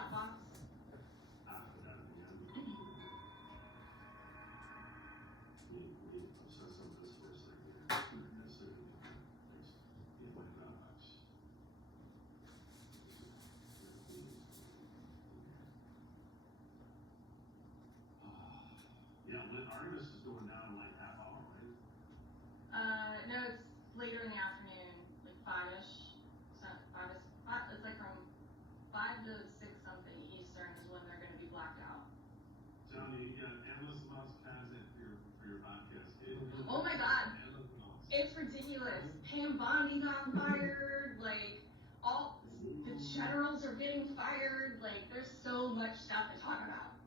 Dropbox? After that, again. We obsess on this for a second. That's it. Thanks. In my Dropbox. Yeah, when Artemis is going down in like half hour, right? No, it's later in the afternoon, like 5-ish. So 5 is, 5, it's like from 5 to 6 something Eastern is when they're gonna be blacked out. Telling you, you got endless amounts of content for your podcast. Oh my God. Endless amounts. It's ridiculous. Pam Bondi got fired, like, all, the generals are getting fired, like, there's so much stuff to talk about.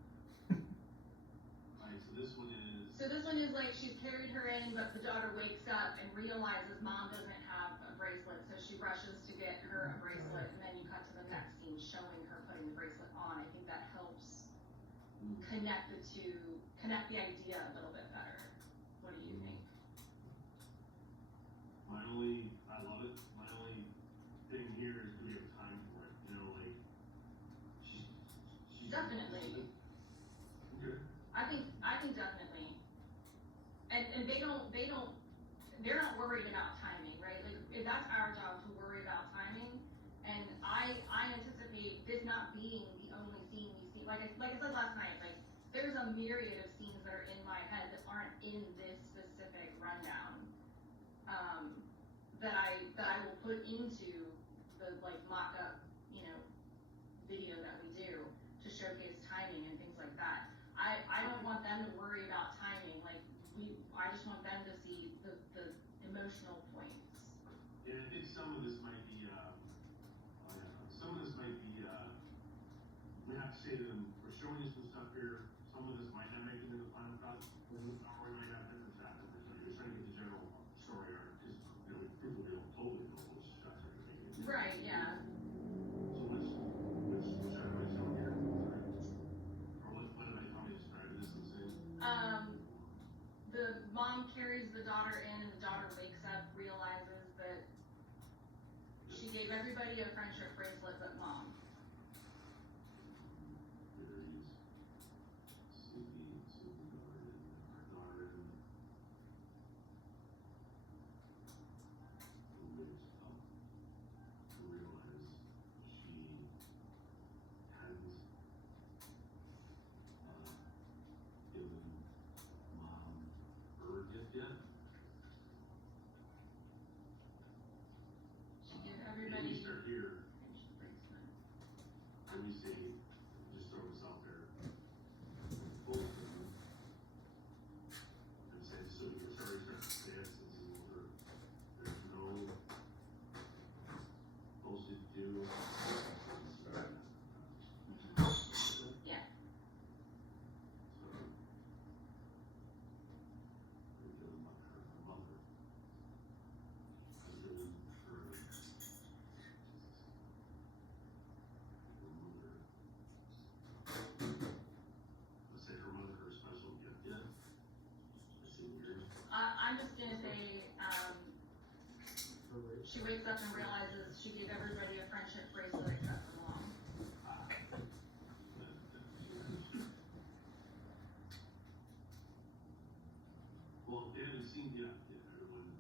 Alright, so this one is. So this one is like, she's carried her in, but the daughter wakes up and realizes mom doesn't have a bracelet, so she rushes to get her a bracelet, and then you cut to the next scene showing her putting the bracelet on. I think that helps connect the two, connect the idea a little bit better. What do you think? I love it. My only thing here is, do we have time for it? You know, like, she. Definitely. Okay. I think definitely. And they're not worried about timing, right? Like, if that's our job to worry about timing, and I anticipate this not being the only scene we see. Like I said last night, like, there's a myriad of scenes that are in my head that aren't in this specific rundown, that I will put into the, like, mock-up, you know, video that we do to showcase timing and things like that. I don't want them to worry about timing, like, I just want them to see the emotional points. And I think some of this might be, we have to say to them, we're showing you some stuff here, some of this might not make it into the final cut, or we might have different shots. You're trying to get the general story arc, because, you know, truthfully, we don't totally know which shots are gonna make it. Right, yeah. So which shot am I showing here? Or what am I telling you to describe this and saying? The mom carries the daughter in, and the daughter wakes up, realizes that she gave everybody a friendship bracelet but mom. There he is. Sleepy daughter in, our daughter in. Who wakes up to realize she hadn't given mom her gift yet. She gave Let everybody me start here. a friendship bracelet. Let me see, just throw this out there. Both of them. I'm saying, so we can start to say it since it's older. There's no posted due. Yeah. So. We give her mother. I'm giving her. Let's say her mother her special gift. Yeah. That seems weird. I'm just gonna say, she wakes up and realizes she gave everybody a friendship bracelet except for mom. Well, they haven't seen yet, everyone,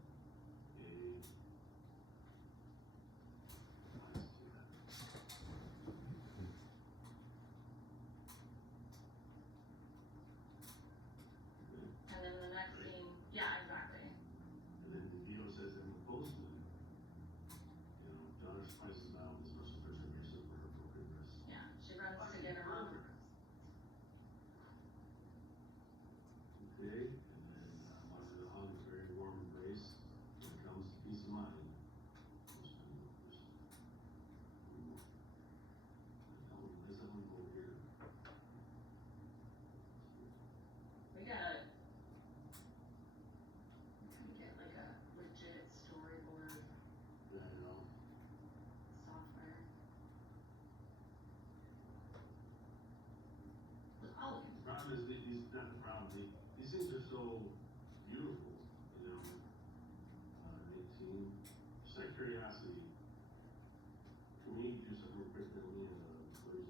And then the next scene, yeah, exactly. and then the video says in the postman, you know, daughter spices out the special friendship bracelet for her appropriate risk. Yeah, she runs to get her mom. Okay, and then wanted to hug a very warm embrace when it comes to peace of mind. Where's that one go here? We gotta get like a legit storyboard Yeah, I know. software. With all of The problem is, not the problem, these things are so beautiful, you know. 18, just out of curiosity, can we do something real quick, then we, where's,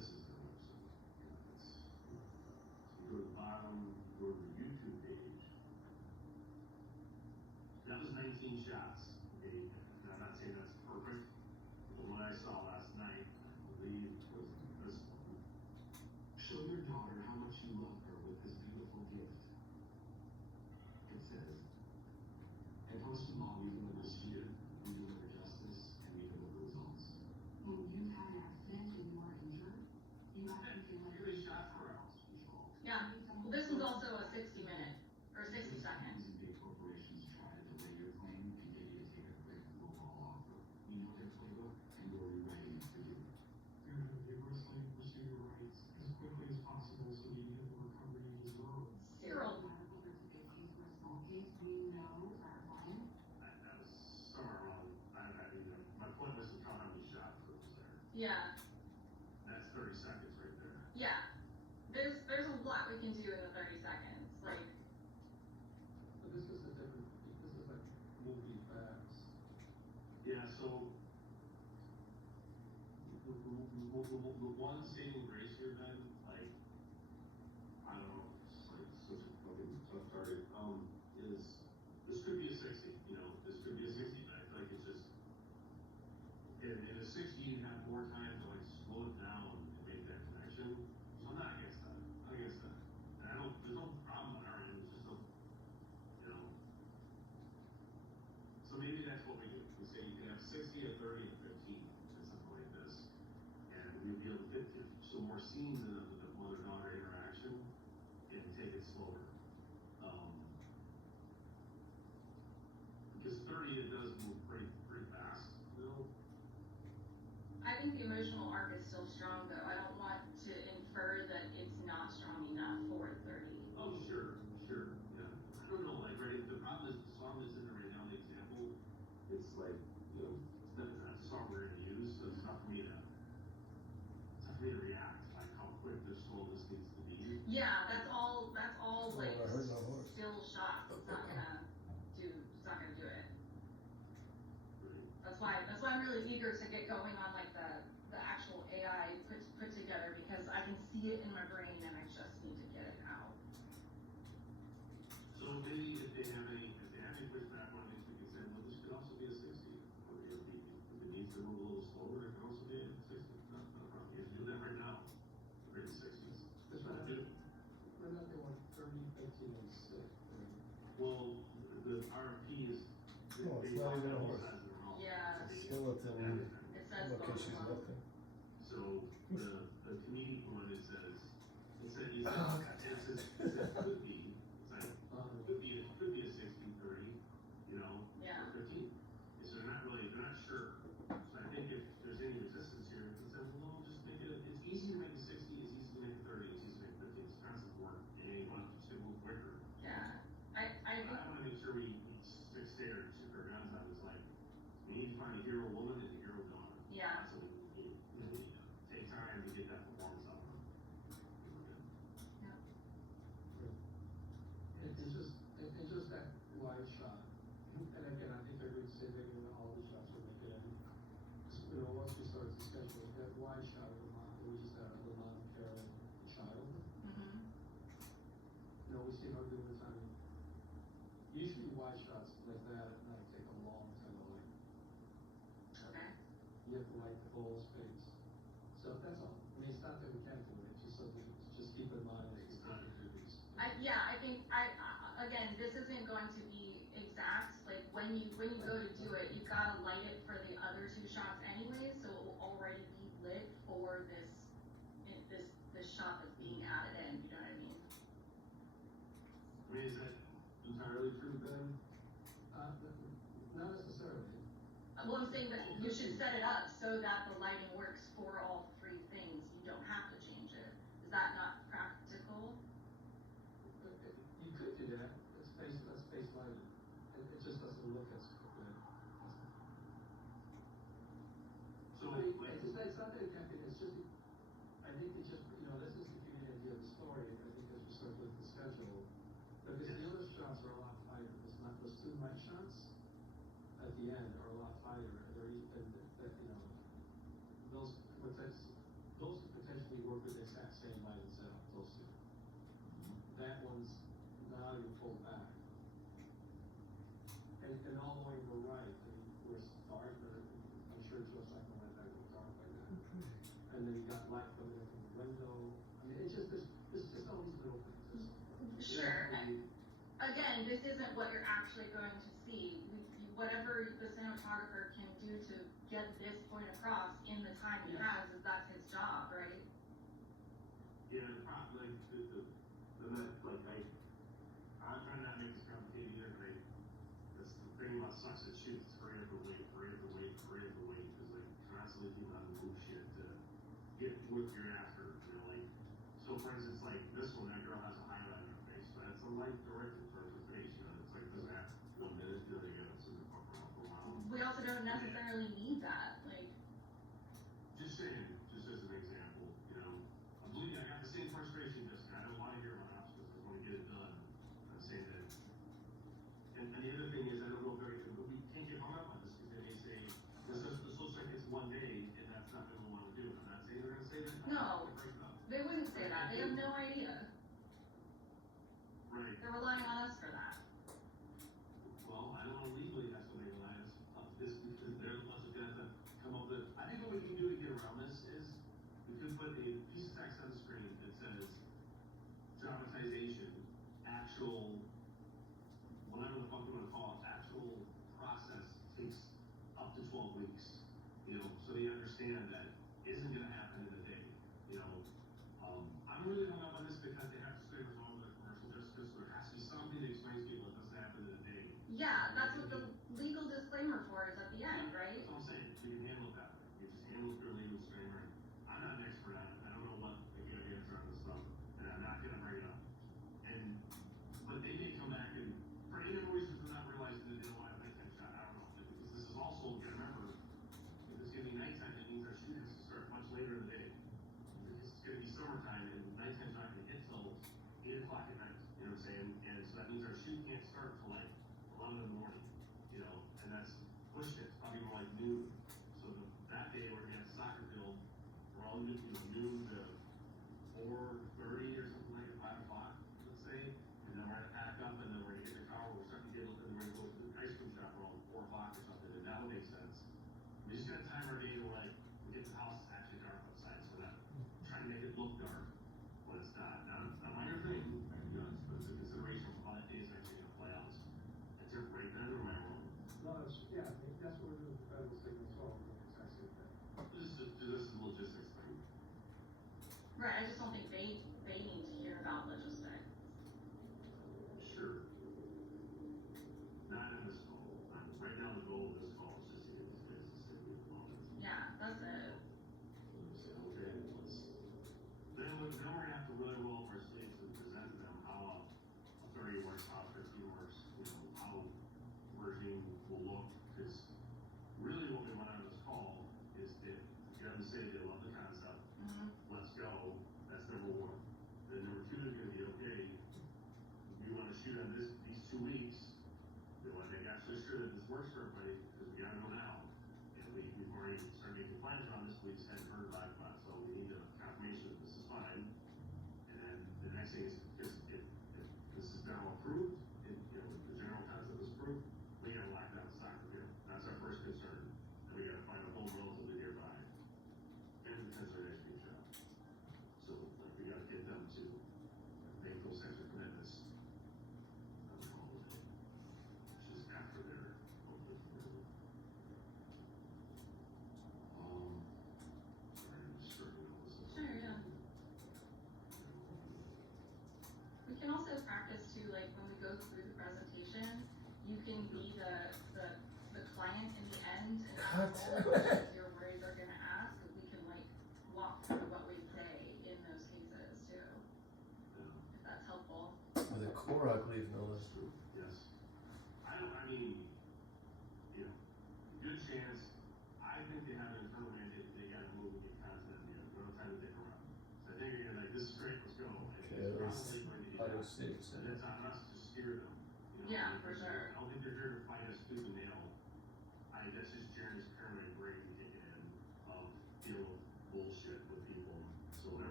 this is their website. It's, so you go to the bottom, you go to the YouTube page. That was 19 shots, okay, and I'm not saying that's perfect, but the one I saw last night, I believe, was this one. Show your daughter how much you love her with this beautiful gift. It says, at Host Mom, we deliver spirit, we deliver justice, and we deliver results. When you've had an accident and you are injured, you have to feel like You're really shot for hours control. Yeah, well, this one's also a 60-minute, or 60 second. These big corporations try to delay your claim and get you to take a quick low-ball offer. We know their playbook, and we're rewriting it for you. You're going to vigorously pursue your rights as quickly as possible so you get the recovery you deserve. Cyril, Medical, there's a big case or a small case, we know for our client. That was somewhere around, my point was to count how many shots it was there. yeah, That's 30 seconds right there. yeah. There's a lot we can do in the 30 seconds, like, But this is a different, this is like movie facts. Yeah, so the one saving grace here, Ben, like, I don't know, it's like such a fucking tough target, is, this could be a 60, you know, this could be a 60, but I feel like it's just, in a 60, you have more time to like slow it down and make that connection, so I'm not against that, I'm against that. And I don't, there's no problem on our end, it's just a, you know. So maybe that's what we do, we say you can have 60, a 30, and 15, or something like this. And we'll be able to fit some more scenes in the mother-daughter interaction and take it slower. Because 30, it does move pretty fast, you know? I think the emotional arc is still strong though, I don't want to infer that it's not strong enough for 30. Oh, sure, yeah. I don't know, like, right, the problem is the song that's in there right now, the example, it's like, you know, it's not the song we're gonna use, so it's tough for me to react, like how quick or slow this needs to be. Yeah, that's all like I heard no horse. still shots, it's not gonna do it. Right. That's why I'm really eager to get going on like the actual AI put together, because I can see it in my brain and I just need to get it out. So maybe if they have any pushback on this, we can say, well, this could also be a 60. Or if it needs to move a little slower, it can also be a 60. Not a problem. You can do that right now. We're in 60s. That's what I do. We're not doing 30, 15, and 6. Well, the RFP is. No, it's they not talk even a about horse. size of their mouth. Yeah. Skeleton, It says both locations of them. lifting. So the comedic one, it says could be, it's like, could be a 60, 30, you know, Yeah. or 15. So they're not sure. So I think if there's any resistance here, we can say, well, no, just make it, it's easy to make a 60, it's easy to make a 30, it's easy to make a 50, it's constant work, and you want to just move quicker. Yeah, I I think, wanna make sure we stick our guns out, it's like, we need to find a hero woman and a hero daughter. yeah, So we need, take time to get that performance out of them. It's just that wide shot. And again, I think they're going to say they're going to all the shots will make it in. You know, once we start to schedule that wide shot of the mom, we just have the mom carrying the child. mhm, You know, we see how good the time. Usually wide shots like that at night take a long time to light. okay. You have to light the whole space. So that's all. I mean, it's not that we can't do it, it's just something, just keep in mind that it's not a good reason. I think, again, this isn't going to be exact, like, when you go to do it, you've gotta light it for the other two shots anyway, so it will already be lit for this shot that's being added in, you know what I mean? I mean, is that entirely true, Ben? Not necessarily. Well, I'm saying that you should set it up so that the lighting works for all three things, you don't have to change it. Is that not practical? You could do that, that's space lighting, it just doesn't look as good. So, I mean, like, it's not that it can't be, it's just, I think it's just, you know, this is to give you an idea of the story, I think as we start with the schedule. Because the other shots are a lot tighter, those two night shots at the end are a lot tighter, they're, you know, those could potentially same light and set up, those two. That one's not even pulled back. And all the way to the right, and where it's dark, but I'm sure Joe's not gonna let that go dark like that. And then you got light coming in from the window, I mean, it's just, there's just all these little things. Sure, again, this isn't what you're actually going to see. Whatever the cinematographer can do to get this point across in the time he has, is that's his job, right? Yeah, the problem, like, I'm trying not to make this complicated either, but that's the thing about sucks at shoots, it's hurry up and wait, because like constantly people have to move shit to get what you're after, you know, like, so for instance, like this one, that girl has a highlight on her face, but it's a light directed towards her face, you know, it's like, doesn't have 1 minute, you know, they get it, so they fuck around for a while. We also don't necessarily need that, like, Just saying, just as an example, you know, I'm believing I got the same frustration, Jessica, I don't wanna hear my ops because I wanna get it done. I'm saying that, and the other thing is, I don't know if but we can't get hung up on this, because they may say, this looks like it's 1 day, and that's not what we wanna do, I'm not saying they're gonna say that. No. Break it up. they wouldn't say that, they have no idea. Right, They're relying on us for that. well, I don't know legally that's what they rely on this, because they're the ones that have to come up with, I think what we can do to get around this is, we could put a piece of text on the screen that says, dramatization, actual, whatever the fuck you wanna call it, actual process takes up to 12 weeks. You know, so they understand that it isn't gonna happen in a day, you know. I'm really hung up on this because they have to stay with all of the commercial, just because there has to be something that explains to people it doesn't happen in a day. Yeah, that's what the legal disclaimer for is at the end, right? That's what I'm saying, you can handle it that way, you just handle it through a legal disclaimer. I'm not an expert on it, I don't know what the good answer on this stuff, and I'm not gonna bring it up. But they may come back and, for any number of reasons, they're not realizing that they don't want to make that shot, I don't know, because this is also, you gotta remember, if it's gonna be nighttime, that means our shoot has to start much later in the day. It's gonna be summertime, and nighttime's not gonna hit till 8 o'clock at night, you know what I'm saying? And so that means our shoot can't start till like 11 in the morning, you know, and that's pushed it, it's probably more like noon. So that day, we're gonna have soccer field, we're all noon, you know, noon to 4:30 or something like that, 5 o'clock, let's say. And then we're gonna pack up, and then we're gonna get in the car, we're starting to get, and we're gonna go to the ice cream shop around 4 o'clock or something, and that would make sense. We just gotta time our day to like, we get the house is actually dark outside, so we're not trying to make it look dark when it's not. Not a minor thing, I can be honest, but it's a consideration of how that day is actually gonna play out. It's a right then or am I wrong? No, that's, yeah, I think that's what we're doing with federal signal as well, we're doing the exact same thing. This is a logistics thing. Right, I just don't think they need to hear about logistics. Sure. Not in this call. Right now, the goal of this call is just to get these guys to sit with the moment. Yeah, that's it. Say, okay, then we're gonna have to really roll up our sleeves and present to them how a 30 works, how a 15 works, you know, how versioning will look, because really what we want out of this call is to get them to say they love the concept, Mhm. let's go, that's number one. Then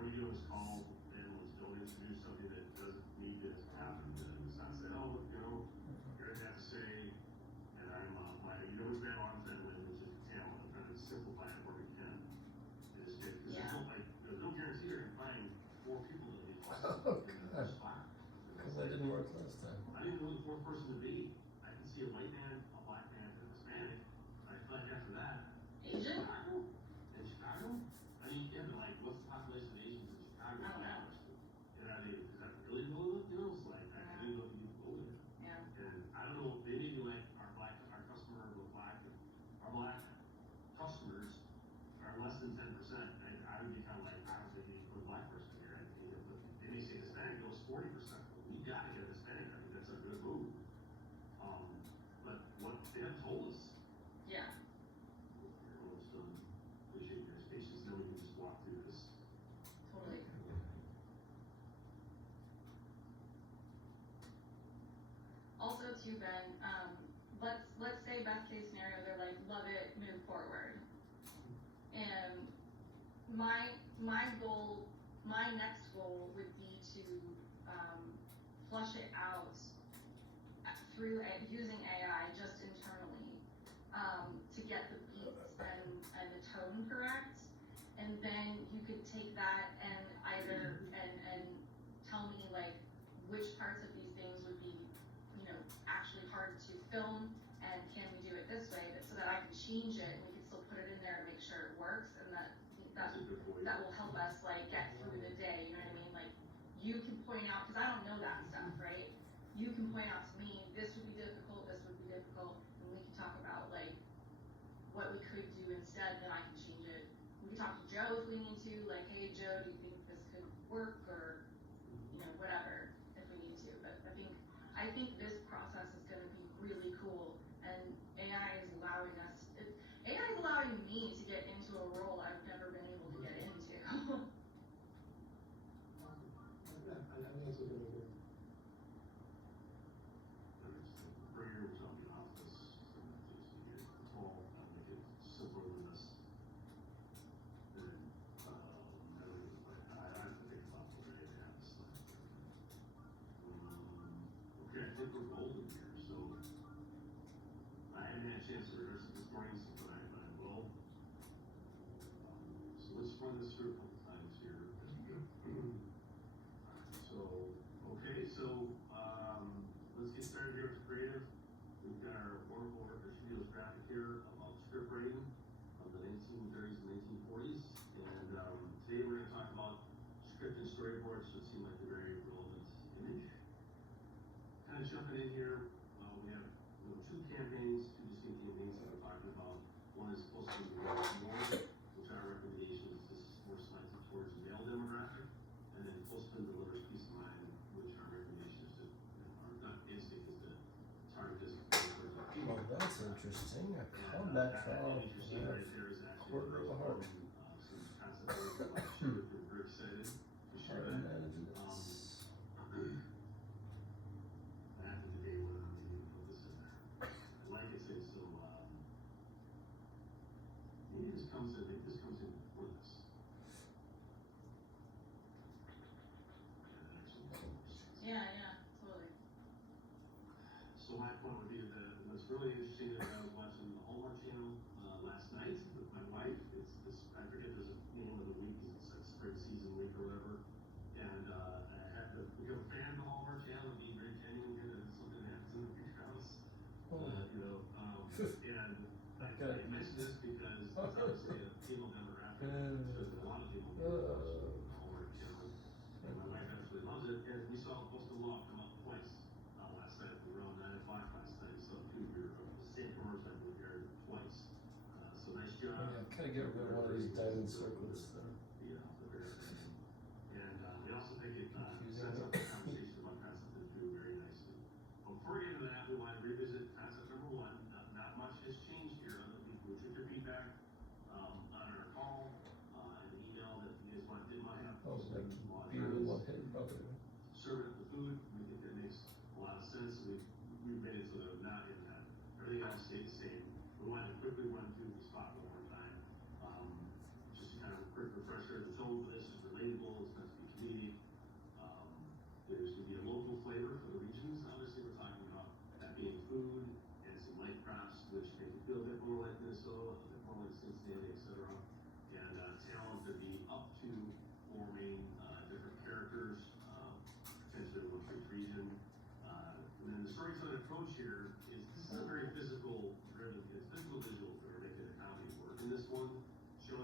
we do is call ambulance buildings to do something that doesn't need to happen, and it's not say, oh, you know, you're gonna have to say, and I'm, you know, it's been on Finland, which is talent, I'm trying to simplify it where we can. And it's good, cause Yeah. there's no guarantee you're gonna find 4 people in the Oh, in God. the spot. Cause that didn't work last time. I didn't know the 4th person to be. I can see a white man, a black man, and a Hispanic. I feel like after that, Asian? Chicago? In Chicago? I mean, yeah, but like, what's the population of Asians in Chicago? I don't know. And are they, is that really low? You know, it's like, I didn't know you could go there. Yeah. And I don't know, they may be like our customer with black, our black customers are less than 10%. And I would be kind of like, I don't think you need to put a black person here. I think, but they may say Hispanic goes 40%. We gotta get a Hispanic. I think that's a good move. But what they have told us, Yeah. everyone's done, appreciate your patience, then we can just walk through this. Totally. Also too, Ben, let's say best case scenario, they're like, love it, move forward. And my goal, my next goal would be to, flush it out through using AI just internally, to get the beats and the tone correct. And then you could take that and either, and tell me like which parts of these things would be, you know, actually hard to film, and can we do it this way, but so that I can change it and we can still put it in there and make sure it works, and that That's a good point. will help us like get through the day, you know what I mean? Like, you can point out, cause I don't know that stuff, right? You can point out to me, this would be difficult, and we can talk about like what we could do instead, then I can change it. We can talk to Joe if we need to, like, hey Joe, do you think this could work, or, you know, whatever, if we need to, but I think this process is gonna be really cool, and AI is allowing me to get into a role I've never been able to get into. I think that's a good idea. Prayer was on the office, so just to get the call, make it simpler than this. And, I have to think about the way it happens. Okay, I think we're golden here, so I haven't had a chance to rehearse it this morning, but I will. So let's run this through a couple times here. Let's get started here with creative. We've got our wonderful Shadio's graphic here about script writing of the 1930s and 1940s. And today we're going to talk about script and storyboards, so it seemed like a very relevant image. Kind of jumping in here, we have 2 campaigns, 2 distinct campaigns that we're talking about. One is supposed to be more, which our recommendation is this is more slanted towards the male demographic. And then Postman delivers peace of mind, which our recommendation is to, our gut instinct is to target this towards the female. Well, that's interesting. A combat trial. You're seeing right there is actually Quarter of a heart. some concepts that I'll share with you. We're excited to share Hard to that. manage this. Back in the day when I didn't even put this in there. I like it, so, maybe this comes in, maybe this comes in before this. Yeah, totally. So my point would be that what's really interesting is I was watching the Hallmark Channel last night with my wife. It's this, I forget there's a name of the week, it's like spring season week or whatever. And I had to become a fan of the Hallmark Channel and be very genuine here that something happens in the big house. You know, and I mentioned this because it's obviously a female demographic. There's a lot of people who watch the Hallmark Channel. And my wife absolutely loves it. And we saw Postal Law come up twice last night. We were on 9 o'clock last night. So we were the same commercial we aired twice. So nice job. Yeah, kind of get rid of one of these diamond circles there. Yeah, the very thing. And we also think it sets up the conversation about concept and two very nicely. But before we get into that, we want to revisit concept number 1. Not much has changed here. We took your feedback on our call, and the email that you guys didn't want to have. Oh, like being one hit brother. Serve it up with food. We think that makes a lot of sense. We've made it so that we're not in that. Everything else stayed the same. We wanted to quickly run through the spot one more time. Just to kind of quick refresh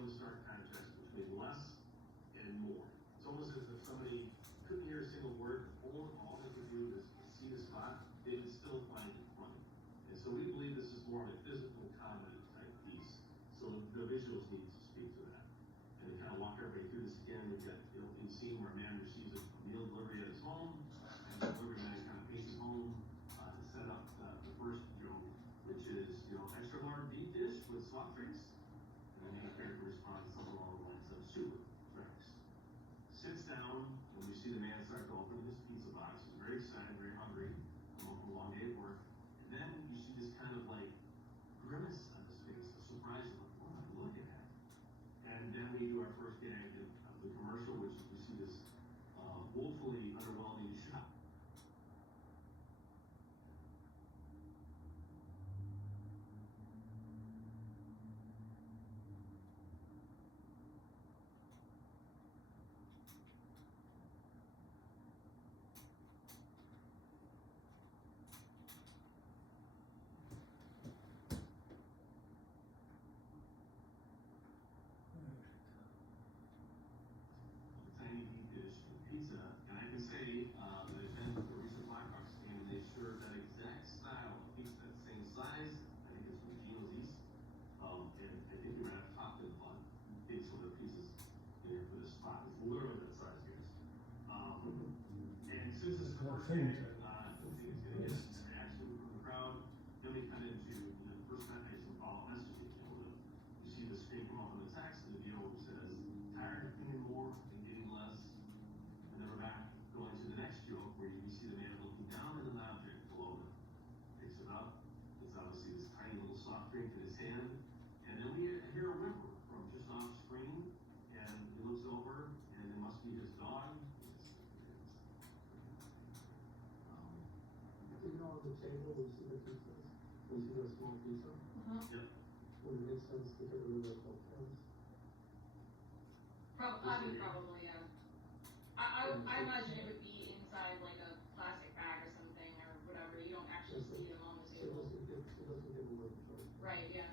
the stark contrast between less and more. It's almost as if somebody couldn't hear a single word, all they could do is see the spot, they would still find it funny. And so we believe this is more of a physical comedy type piece, so the visuals need to speak to that. And to kind of walk everybody through this again, we've got the opening scene where a man receives a meal delivery at his home, and the delivery man kind of paces home, to set up the first joke, which is, extra large beef dish with soft drinks. And the main character responds something along the lines of super drinks. Sits down, and we see the man start to open his pizza box. He's very excited, very hungry, from a long day at work. And then you see this kind of like grimace on his face, a surprise, like, what am I looking at? And then we do our first gag of the commercial, which is we see this woefully underwhelming shot. Tiny deep dish of pizza, and I can say that I've been to a recent Blackhawks game, and they serve that exact style of pizza, that same size. I think it's from Gino's East, and I think we ran out of top and bun. Big some of the pieces in here for this spot. It's literally that size, guys. And since this is the first game, I think it's gonna get some reaction from the crowd. Then we cut into the first message from follow messaging. You see the screen come up on the text, and the viewer says, "Tired of getting more and getting less." And then we're back going to the next joke where you see the man looking down at an object below him. Picks it up. It's obviously this tiny little soft drink in his hand. And then we hear a whimper from just off screen. And he looks over, and it must be his dog. On the table, we see the pizzas, we see the small pizza, Yep. would it make sense to get rid of the cold ones? Probably, yeah. I imagine it would be inside like a plastic bag or something or whatever, you don't actually see them on the So table. it doesn't give away the choice. Right, yeah.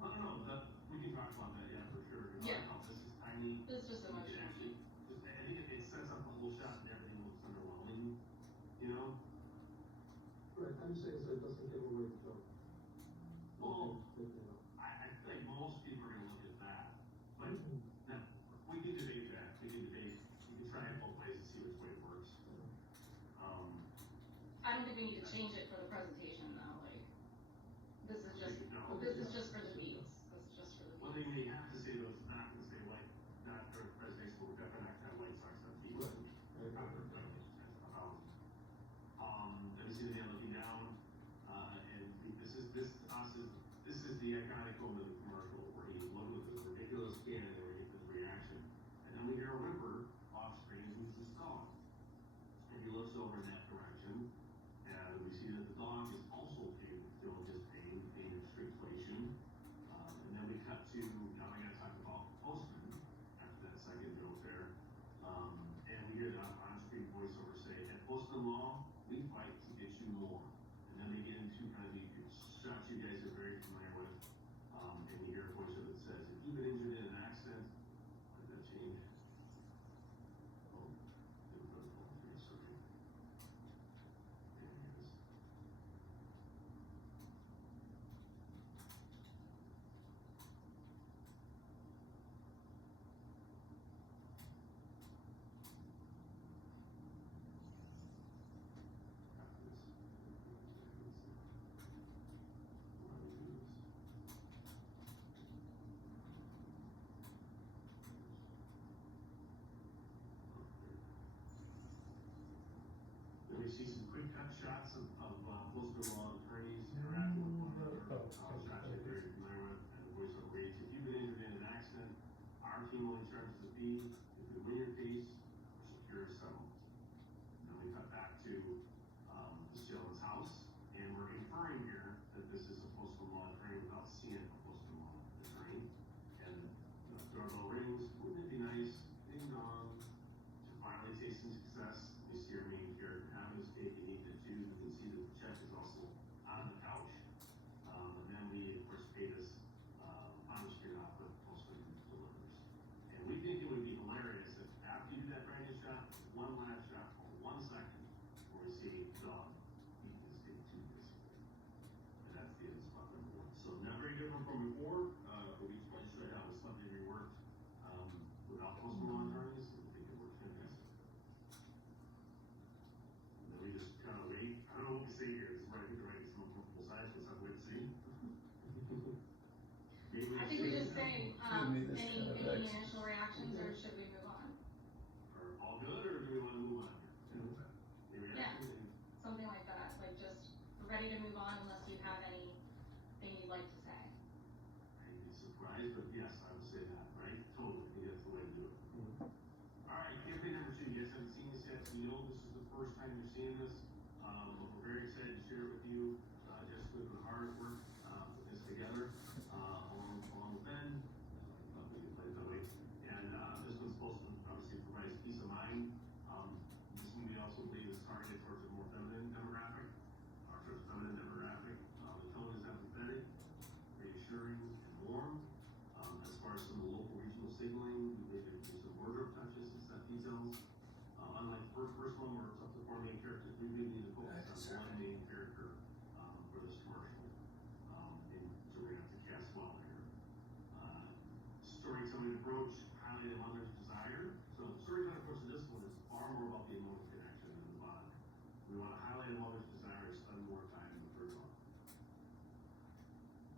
I don't know, we can talk about that, yeah, for sure. Yeah. This is tiny. It's just a You motion. can actually, I think it sets up the whole shot and everything looks underwhelming, Right, I'm just saying so it doesn't give away the joke. Well, You know. I think most people are gonna look at that, but now, we can debate that, you can try it both ways and see which way it works. I don't think we need to change it for the presentation though, like, this is just for the beats, this is just for the One beats. thing they have to say though, is not gonna say white, not for presentation, but we're definitely not gonna have White Sox on TV. Right. Then we see the man looking down, and this is the iconic moment of the commercial where he's looking at this ridiculous can and we get this reaction. And then we hear a whimper off screen, who's this dog? And he looks over in that direction, and we see that the dog is also feeling his pain of shrinkflation. And then we cut to, now I gotta talk about Postman after that second joke there. And we hear the on-screen voiceover say, "At Postman Law, we fight to get you more." And then they get into kind of the shots you guys are very familiar with. And you hear a voiceover that says, "If you've been injured in an accident," what did that change? Oh, it was really cool. Sorry. There it is. Then we see some quick cut shots of Postman Law attorneys interacting with one another. Shots you're very familiar with, and the voiceover reads, "If you've been injured in an accident, our team only charges a fee if we win your case or secure a settlement." Then we cut back to the Shillen's house, and we're inferring here that this is a Postman Law attorney without seeing a Postman Law attorney. And doorbell rings, wouldn't it be nice, ding dong, to finally taste some success. We see our main character having his cake and eating it too. We can see that the check is also on the couch. And then we, of course, pay this on the screen off with Postman ready to move on unless you have anything you'd like to say. I'd be surprised, but yes, I would say that, right? Totally, I think that's the way to do it. Alright, campaign number 2, you guys haven't seen this yet, we know this is the first time you're seeing this, but we're very excited to share it with you. Jessica's been hard at work, put this together, along with Ben, we can play it that way. And, this one's supposed to obviously provide peace of mind. This one we also believe is targeted towards a more feminine demographic, or towards a feminine demographic. The tone is empathetic, reassuring, and warm. As far as some of the local regional signaling, we believe there's some wardrobe touches and set details. Unlike the first one where it's up to 4 main characters, we really need to focus on one main character, for this commercial. And so we're gonna have to cast well here. Storytelling approach, highlighting a mother's desire. So the storytelling approach to this one is far more about the emotional connection than the bond. We wanna highlight a mother's desire to spend more time with her daughter.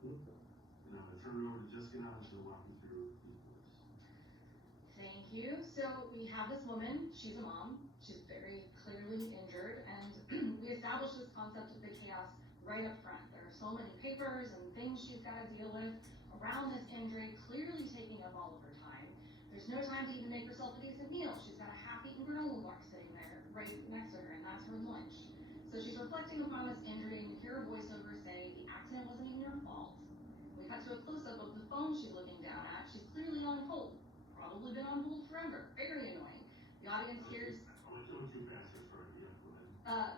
And I'm gonna turn it over to Jessica now, and she'll walk you through these words. Thank you. So we have this woman, she's a mom, she's very clearly injured, and we established this concept of the chaos right up front. There are so many papers and things she's gotta deal with around this injury, clearly taking up all of her time. There's no time to even make herself a decent meal. She's got a half-eaten granola bar sitting there right next to her, and that's her lunch. So she's reflecting upon this injury, and you hear a voiceover say, the accident wasn't even your fault. We cut to a close-up of the phone she's looking down at. She's clearly on hold. Probably been on hold forever. Very annoying. The audience hears, I went too fast, I'm sorry, yeah, go ahead.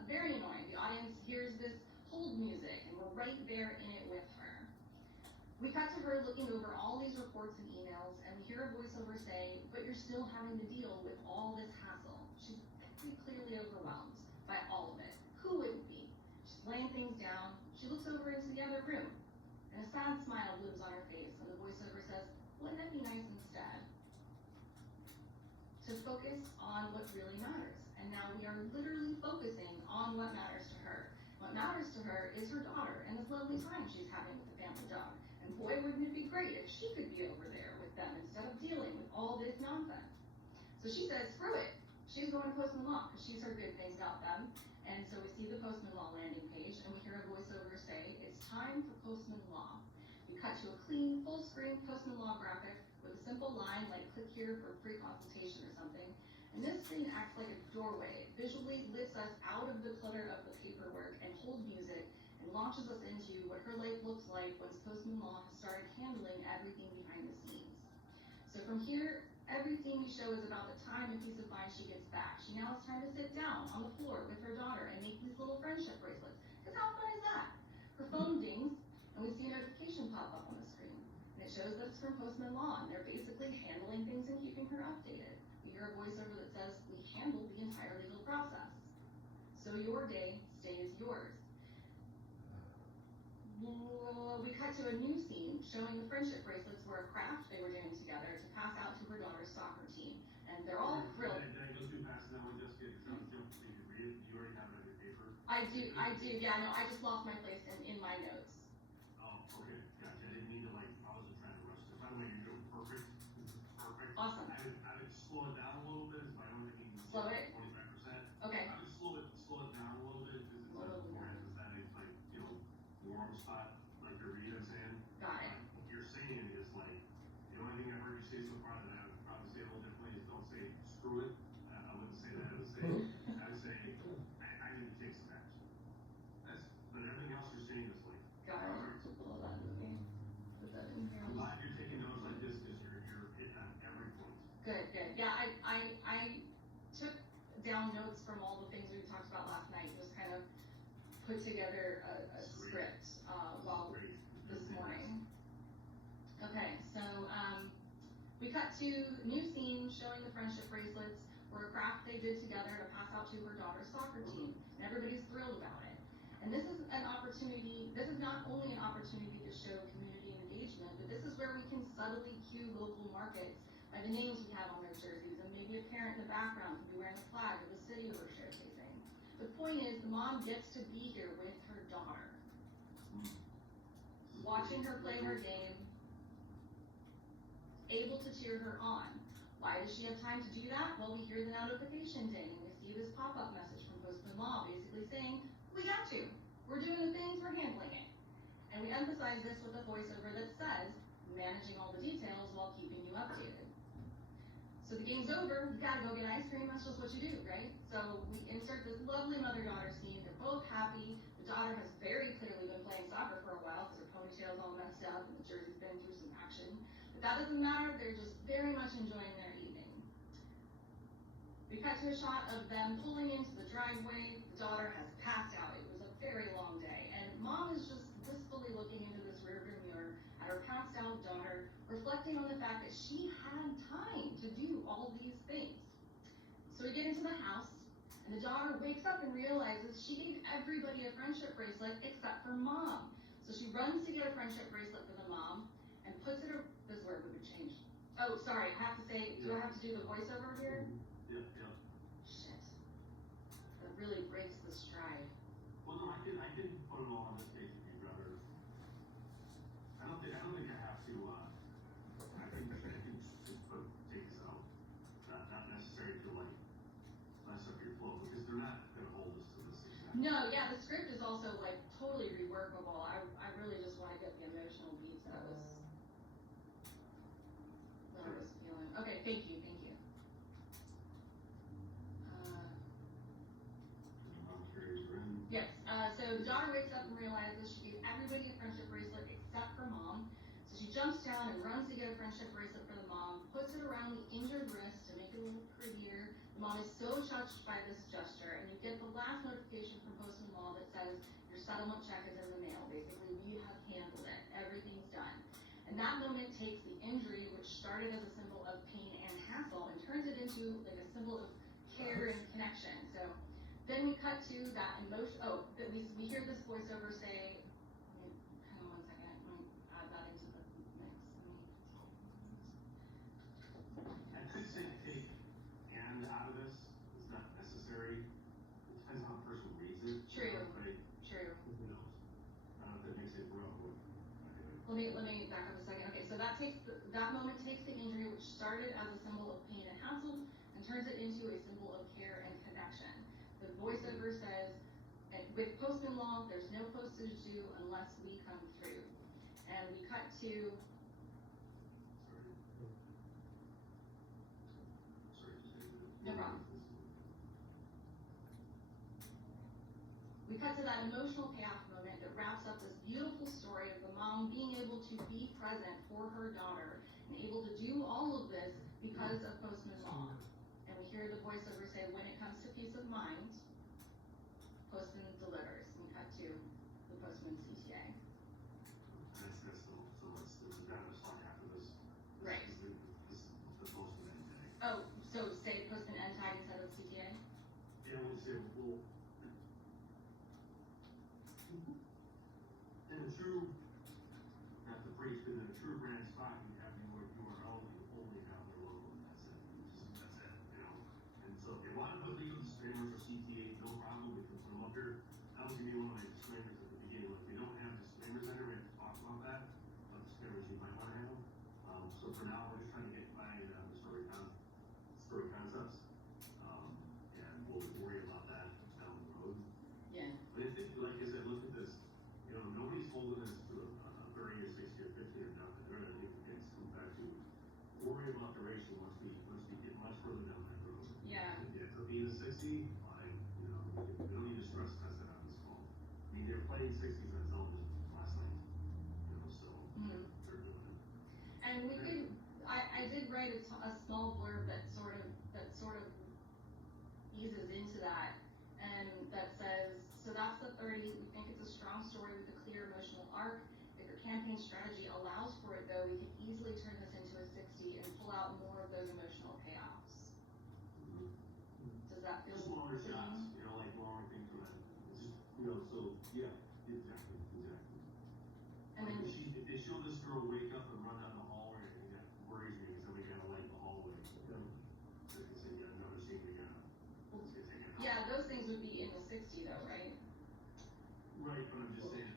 very annoying. The audience hears this hold music, and we're right there in it with her. We cut to her looking over all these reports and emails, and we hear a voiceover say, but you're still having to deal with all this hassle. She's very clearly overwhelmed by all of it. Who wouldn't be? She's laying things down. She looks over into the other room, and a sad smile blooms on her face, and the voiceover says, wouldn't it be nice instead to focus on what really matters? And now we are literally focusing on what matters to her. What matters to her is her daughter and this lovely time she's having with the family dog. And boy, wouldn't it be great if she could be over there with them instead of dealing with all this nonsense. So she says, screw it. She's going to Postman Law because she's heard good things about them. And so we see the Postman Law landing page, and we hear a voiceover say, it's time for Postman Law. We cut to a clean, full-screen Postman Law graphic with a simple line like click here for a free consultation or something. And this thing acts like a doorway. It visually lifts us out of the clutter of the paperwork and hold music and launches us into what her life looks like once Postman Law has started handling everything behind the scenes. So from here, everything we show is about the time and peace of mind she gets back. She now has time to sit down on the floor with her daughter and make these little friendship bracelets. Because how fun is that? Her phone dings, and we see a notification pop up on the screen. And it shows that it's from Postman Law, and they're basically handling things and keeping her updated. We hear a voiceover that says, we handled the entire legal process. So your day stays yours. We cut to a new scene showing the friendship bracelets were a craft they were doing together to pass out to her daughter's soccer team. And they're all thrilled. Did I go too fast now, Jessica? Because I was jumping so you could read it. You already have it on your paper. I do, yeah, no, I just lost my place in my notes. Oh, okay, gotcha. I didn't mean to I wasn't trying to rush this. By the way, you're doing perfect. This is perfect. Awesome. I would slow it down a little bit, if I only mean. Slow it? 25%. Okay. I would slow it down a little bit, because it's more emphasizing, warm spot, like your read, I'm saying. Got it. What you're saying is the only thing I've heard you say so far that I would probably say a little differently is don't say screw it. I wouldn't say that. I would say, I need to take some action. But everything else you're saying is Got it. Hold on, let me put that in here. I'm glad you're taking notes like this, because you're hitting on every point. Good. Yeah, I took down notes from all the things we talked about last night, just kind of put together a script, while this morning. Okay, so, we cut to new scene showing the friendship bracelets were a craft they did together to pass out to her daughter's soccer team, and everybody's thrilled about it. And this is not only an opportunity to show community engagement, but this is where we can subtly cue local markets by the names we have on their jerseys, and maybe a parent in the background could be wearing the flag of the city we're showcasing. The point is, the mom gets to be here with her daughter, watching her play her game, able to cheer her on. Why does she have time to do that? Well, we hear the notification ding, and we see this pop-up message from Postman Law basically saying, we got you. we're doing the things, we're handling it. And we emphasize this with a voiceover that says, managing all the details while keeping you updated. So the game's over, you gotta go get ice cream, that's just what you do, right? So we insert this lovely mother-daughter scene, they're both happy, the daughter has very clearly been playing soccer for a while because her ponytail's all messed up and the jersey's been through some action. But that doesn't matter, they're just very much enjoying their evening. We cut to a shot of them pulling into the driveway, the daughter has passed out, it was a very long day, and mom is just wistfully looking into this rearview mirror at her passed out daughter, reflecting on the fact that she had time to do all these things. So we get into the house, and the daughter wakes up and realizes she gave everybody a friendship bracelet except for mom. So she runs to get a friendship bracelet for the mom, and puts it, this is where we would change. Oh, sorry, I have to say, do I have to do the voiceover here? Yeah. Shit. That really breaks the stride. Well, no, I did put it all on this page if you'd rather. I don't think I have to, I think just take this out. Not necessary to like mess up your flow, because they're not gonna hold us to this exact. No, yeah, the script is also like totally reworkable. I really just wanna get the emotional beats that I was feeling. Okay, thank you. Yes, so the daughter wakes up and realizes she gave everybody a friendship bracelet except for mom. So she jumps down and runs to get a friendship bracelet for the mom, puts it around the injured wrist to make it a little prettier. The mom is so touched by this gesture, and you get the last notification from Postman Law that says your settlement check is in the mail. Basically, we have handled it. Everything's done. And that moment takes the injury, which started as a symbol of pain and hassle, and turns it into like a symbol of care and connection. So then we cut to that emotion. Oh, we hear this voiceover say, hang on 1 second, let me add that into the mix. I could say take and out of this, it's not necessary. It depends on how the person reads it. True. But True. who knows? I don't know if that makes it grow. Let me back up a second. Okay, so that moment takes the injury, which started as a symbol of pain and hassle, and turns it into a symbol of care and connection. The voiceover says, with Postman Law, there's no postage due unless we come through. And we cut to, No problem. We cut to that emotional payoff moment that wraps up this beautiful story of the mom being able to be present for her daughter and able to do all of this because of Postman Law. And we hear the voiceover say, when it comes to peace of mind, Postman delivers. And we cut to the Postman CTA. That's still, so it's kind of a slide after this. Right. This is the Postman end tag. Oh, so say Postman end tag instead of CTA? Yeah, we'll say, well, in a true, not the phrase, but in a true brand spot, you have your URL, you only have their logo, and that's it. That's it, you know? And so if you wanna put legal disclaimers or CTA, no problem, we can put them up here. That was gonna be one of my disclaimers at the beginning, like, we don't have disclaimers in there, we have to talk about that, what disclaimers you might wanna have. So for now, we're just trying to get by, the story concepts, and we'll worry about that down the road. Yeah. But if, like I said, look at this, you know, nobody's holding us to a 30 or 60 or 50 or nothing. They're gonna think it's come back to worry about duration once we get much further down that road. Yeah. If it's being a 60, fine, you know, we don't need to stress test it on this call. I mean, they're playing 60s on television last night, you know, so they're doing it. And we could, I did write a small blurb that sort of eases into that, and that says, so that's the 30, we think it's a strong story with a clear emotional arc. If your campaign strategy allows for it though, we could easily turn this into a 60 and pull out more of those emotional payoffs. Does that feel Just longer clean? shots, you know, like longer things from that. It's just, you know, so, yeah, exactly. And then, If they show this girl wake up and run down the hallway, I think that worries me, because then we gotta light the hallway. So they can say, you got another scene, we gotta, it's gonna take an hour. yeah, those things would be in the 60 though, right? Right, but I'm just saying,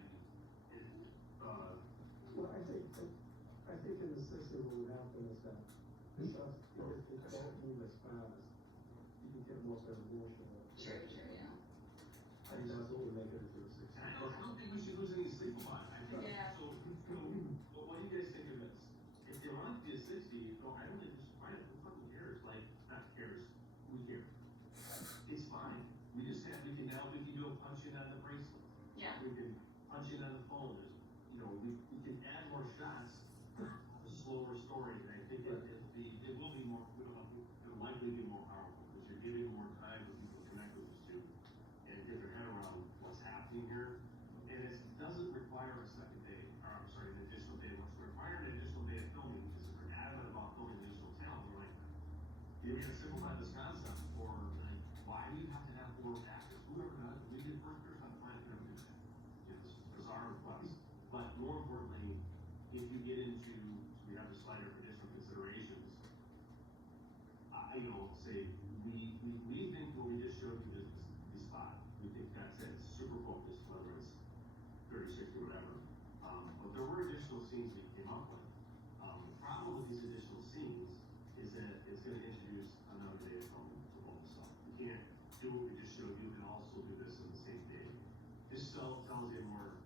Well, I think in the system what would happen is that if it don't move as fast, you can get more of an emotional. True, yeah. And that's what would make it into a 60. And I don't think we should lose any sleep about it. Yeah. So, but what do you guys think of this? If they want it to be a 60, no, I don't think we should fight it. Who fucking cares? Like, not cares. We care. It's fine. We just have, we can do a punch in on the bracelet. Yeah. We can punch in on the phone. There's, you know, we can add more shots, a slower story, and I think it will be more, it'll likely be more powerful, because you're giving more time for people to connect with these two and get their head around what's happening here. And it doesn't require a second day, or I'm sorry, an additional day. What's required an additional day of filming, because if we're adamant about filming additional talent, we're like, you gotta simplify this concept, or like, why do you have to have 4 actors? Whoever does, we did first person on the planet who do that. You know, this is bizarre request. But more importantly, if you get into, we have the slider for additional considerations, say, we think what we just showed you is the spot. We think that's it, it's super focused, whether it's 30, 60, whatever. But there were additional scenes we came up with. The problem with these additional scenes is that it's gonna introduce another day of filming to all the stuff. You can't do what we just showed you and also do this in the same day. This tells a more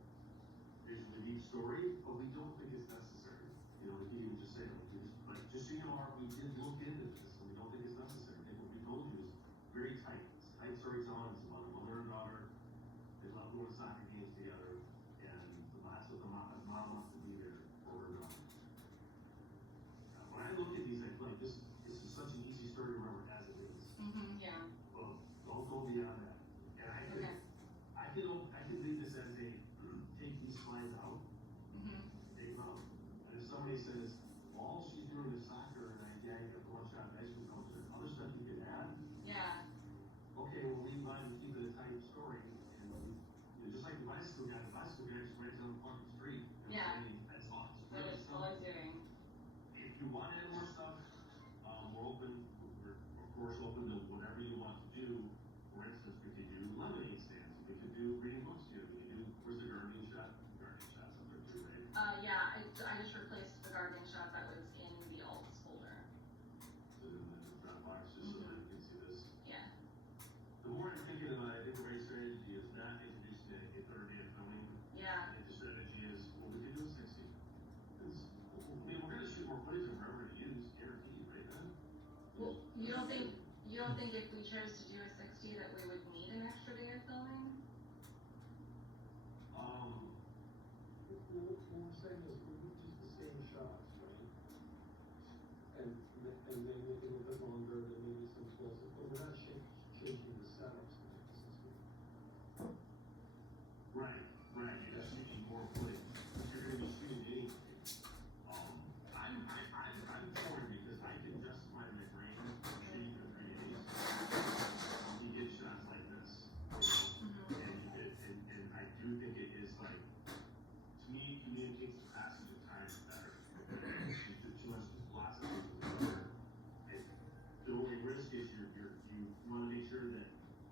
visually deep story, but we don't think it's necessary. You know, we can even just say, like, just so you know, we did look into this, and we don't think it's necessary. I think what we told you is very tight. It's a tight story telling. It's about a mother and daughter. They love going to soccer games together, and that's what the mom wants to be there for her daughter. When I look at these, I feel like this is such an easy story to remember as it is. Yeah. Well, don't go beyond that. And I could leave this as a, take these slides out, take them out. And if somebody says, well, all she's doing is soccer, and you got one shot in high school coach, there's other stuff you could add. Yeah. Okay, well, leave mine and keep it a tight story, and just like the bicycle guy just rides down the fucking street. Yeah. That's all. That is all I'm doing. If you want to add more stuff, we're open, we're of course open to whatever you want to do. For instance, we could do lemonade stands, we could do reading books here, we could do, where's the gardening shot? Gardening shot's up there too, right? Yeah, I just replaced the gardening shot that was in the alts folder. So in the Dropbox, just so that you can see this. Yeah. The more I'm thinking about it, I think the right strategy is not introducing a third day of filming. Yeah. I think the strategy is, well, we could do a 60. I mean, we're gonna shoot more footage than we're ever gonna use, guaranteed, right then? Well, you don't think if we chose to do a 60 that we would need an extra day of filming? What we're saying is we would use the same shots, right? And maybe make it a little bit longer, then maybe some closer, but we're not changing the setups. Right, you're just shooting more footage. You're gonna be shooting anything. I'm torn because I can justify my brain shooting for 3 days. You get shots like this, you know, and you get, and I do think it is like, to me, it communicates the passage of time better. You do too much, lots of things together. And the only risk is you wanna make sure that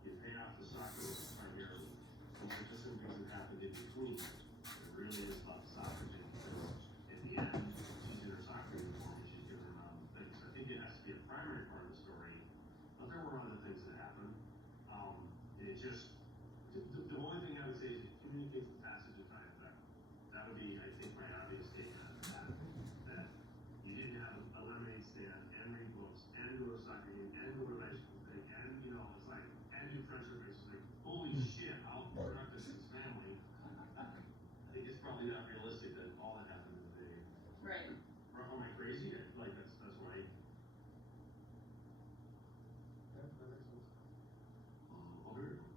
you pay off the soccer primarily. Those are just some things that happened in between. It really is about the soccer thing, because in the end, she's in her soccer uniform and she's giving around things. I think it has to be a primary part of the story, but there were other things that happened. It just, the only thing I would say is it communicates the passage of time better. That would be, I think, my obvious statement on that you didn't have a lemonade stand and read books and go to a soccer game and go to an ice cream thing and, you know, it's like, and do friendship races, like, holy shit, how productive is this family? I think it's probably not realistic that all that happened in a day. Right. Or am I crazy? I feel like that's right. That makes sense. Oh, here we go.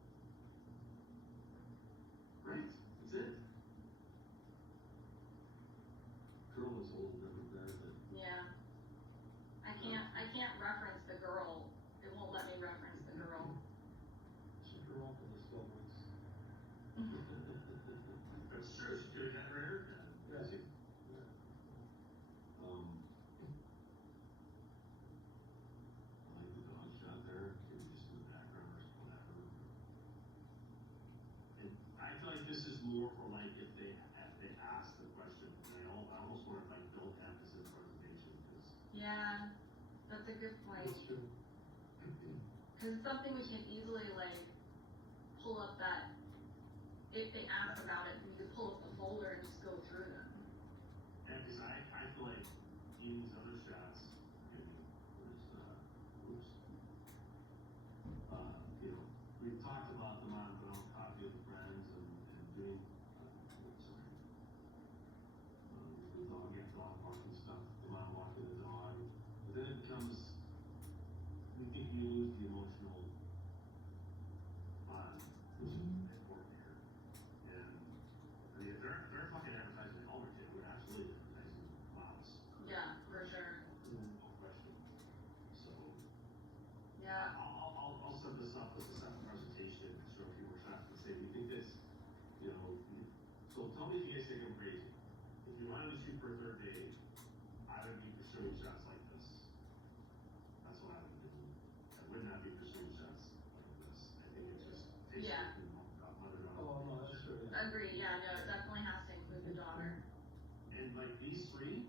Right, that's it. Girl is a little different there, but. Yeah. I can't reference the girl. It won't let me reference the girl. She grew up in the slow weeks. That's true, she could have had her haircut. Yeah. See? Yeah. I like the dog shot there, maybe just in the background or whatever. And I feel like this is more for like if they ask the question, and I almost wonder if I don't have this in presentation, because. Yeah, that's a good point. That's true. Cause it's something we can easily like pull up that if they ask about it, we could pull up the folder and just go through them. Yeah, cause I feel like even these other shots, oops. You know, we've talked about them on, but on coffee with friends and doing, the dog, yeah, dog walking stuff, the mom walking the dog, but then it becomes, we think you lose the emotional bond, which is important here. And, I mean, if they're fucking advertising Elmer kid, we're absolutely advertising moms. Yeah, for sure. No question. So, Yeah, I'll set this up as a separate presentation, show a few more shots, and say, we think this, you know, so tell me if you guys think I'm crazy. If you wanted to shoot for a third day, I would be pursuing shots like this. That's what I would do. I would not be pursuing shots like this. I think it just takes Yeah. it, mother out. Oh, no, that's true, yeah. agree, yeah, no, it definitely has to include the daughter. And like these three,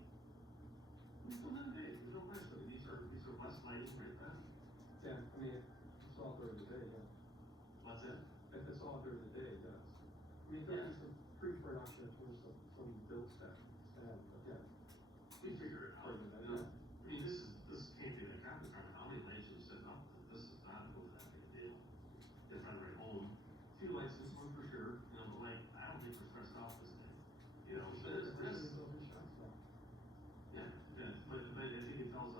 we still have days, there's no question, these are less lighting right then. Yeah, I mean, it's all during the day, yeah. What's that? If it's all during the day, yes. I mean, there is some pre-production towards some build stuff, but yeah. We figure it out. Further than You know, that. I mean, this can't be the crap department, how many lights you set up, this is not over that big a deal. If I'm right home, a few lights, this one for sure, you know, but like, I don't think we're stressed out this day. You know, but it's, There's no good shots, though. yeah, but I think it tells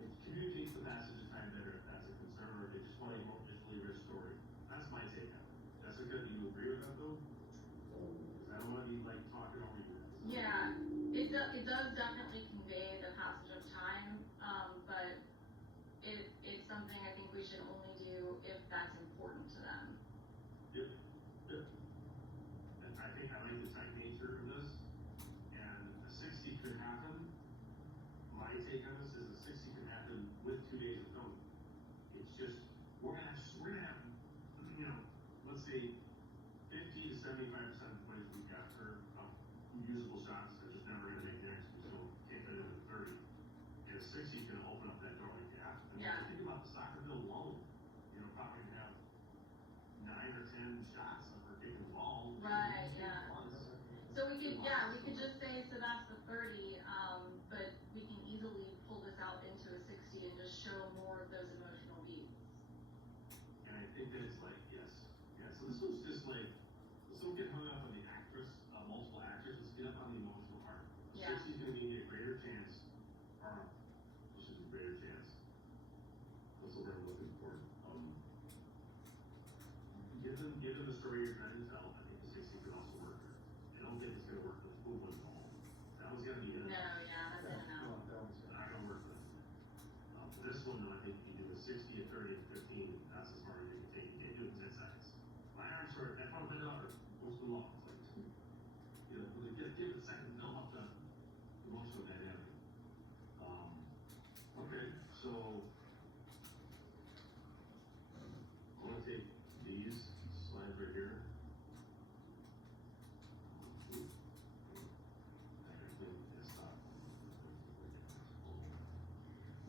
it communicates the passage of time better if that's a concern, or if they just want a more visually rich story. That's my take on it. That's good, do you agree with that though? Cause I don't wanna be like talking over you. Yeah, it does definitely convey the passage of time, but it's something I think we should only do if that's important to them. Yep, yep. And I think I like the tech nature of this, and a 60 could happen. My take on this is a 60 could happen with 2 days of filming. It's just, we're gonna have, you know, let's say 50 to 75% of the footage we capture of usable shots are just never gonna make the next, so can't fit it in 30. And a 60 can open up that door like that. I mean, Yeah. think about the soccer field alone, you know, probably gonna have 9 or 10 shots of her kicking the ball. Right, yeah. Once. So we could just say, so that's the 30, but we can easily pull this out into a 60 and just show more of those emotional beats. And I think that it's like, yes, yeah, so this one's just like, let's don't get hung up on the actress, multiple actors, let's get up on the emotional part. Yeah. 60's gonna give you a greater chance, or, which is a greater chance. That's what we're looking for. Given the story you're trying to tell, I think the 60 could also work here. I don't think it's gonna work with full one ball. That one's gotta be in. No, yeah, that's in and out. No, that one's Not gonna work with. This one, though, I think you do a 60, a 30, and 15, that's as far as you can take, you can't do it in 10 seconds. My arms hurt, that's one of my daughter, most of the law, it's like, you know, give it a second to build up the emotional dynamic. Okay, so, I wanna take these slides right here.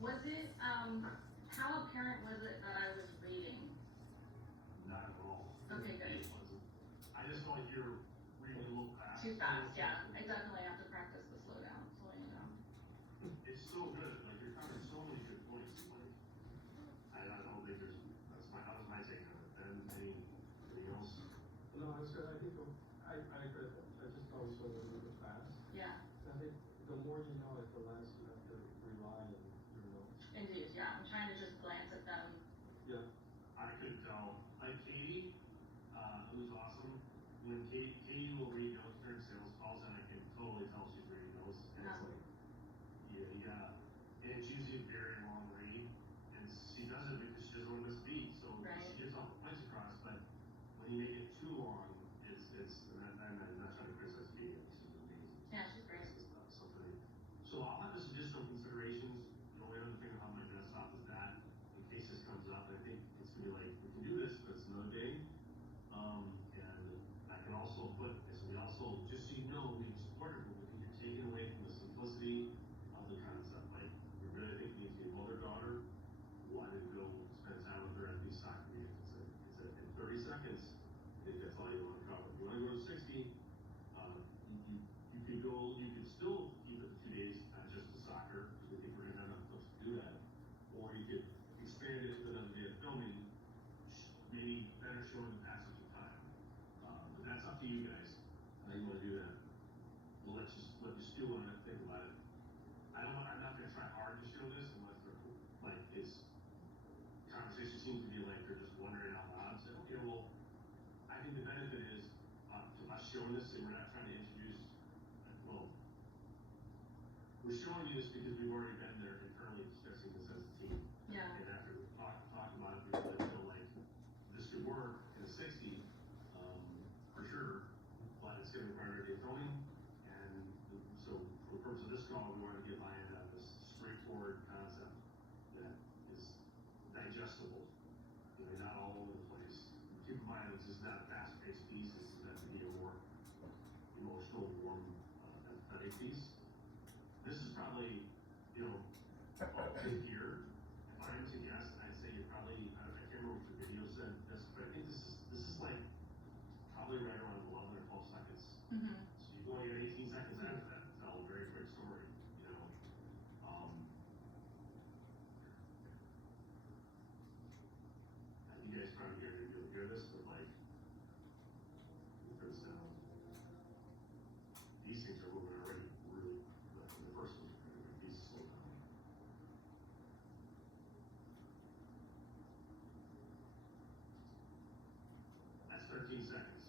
Was it, how apparent was it that I was reading? Not at all. Okay, good. It wasn't. I just felt like you're reading a little fast. Too fast, yeah. I definitely have to practice the slowing it down. It's so good, like you're covering so many good points, like, I don't think there's, that was my take on it, then, anything else? No, it's good, I think, I agree, I just always go a little bit fast. Yeah, I think the more you know it, the less you have to rely on your notes. indeed, yeah. I'm trying to just glance at them. Yeah. I could tell, like Katie, who's awesome, when Katie will read notes during sales calls, and I can totally tell she's reading notes, and it's like, yeah, and it's usually a very long read, and she does it because she doesn't want to miss a beat, so Right. she gets all the points across, but when you make it too long, it's, and I'm not trying to criticize Katie, she's amazing. Yeah, she's great. This is something, so I'll have just additional considerations, the only other thing on my desktop is that, in case this comes up, I think it's gonna be like, we can do this, but it's another day, and I can also showing you this because we've already been there internally discussing this as a team. Yeah. And after we talk about it, we really feel like this could work in a 60, for sure, but it's gonna require data throwing. And so for the purpose of this call, we wanted to get buy-in on this straightforward concept that is digestible, you know, not all over the place. Keep in mind, this is not a fast-paced piece, this is meant to be a more emotional, warm, empathetic piece. This is probably, you know, up to here. If I am to guess, I'd say you're probably, I can't remember what the video said, this, but I think this is like probably right around 11 or 12 seconds. Mm-hmm. So you've only got 18 seconds after that to tell a very quick story, you know. You guys probably hear this, but like, there's these things are moving already really, the first one, these slow down. That's 13 seconds.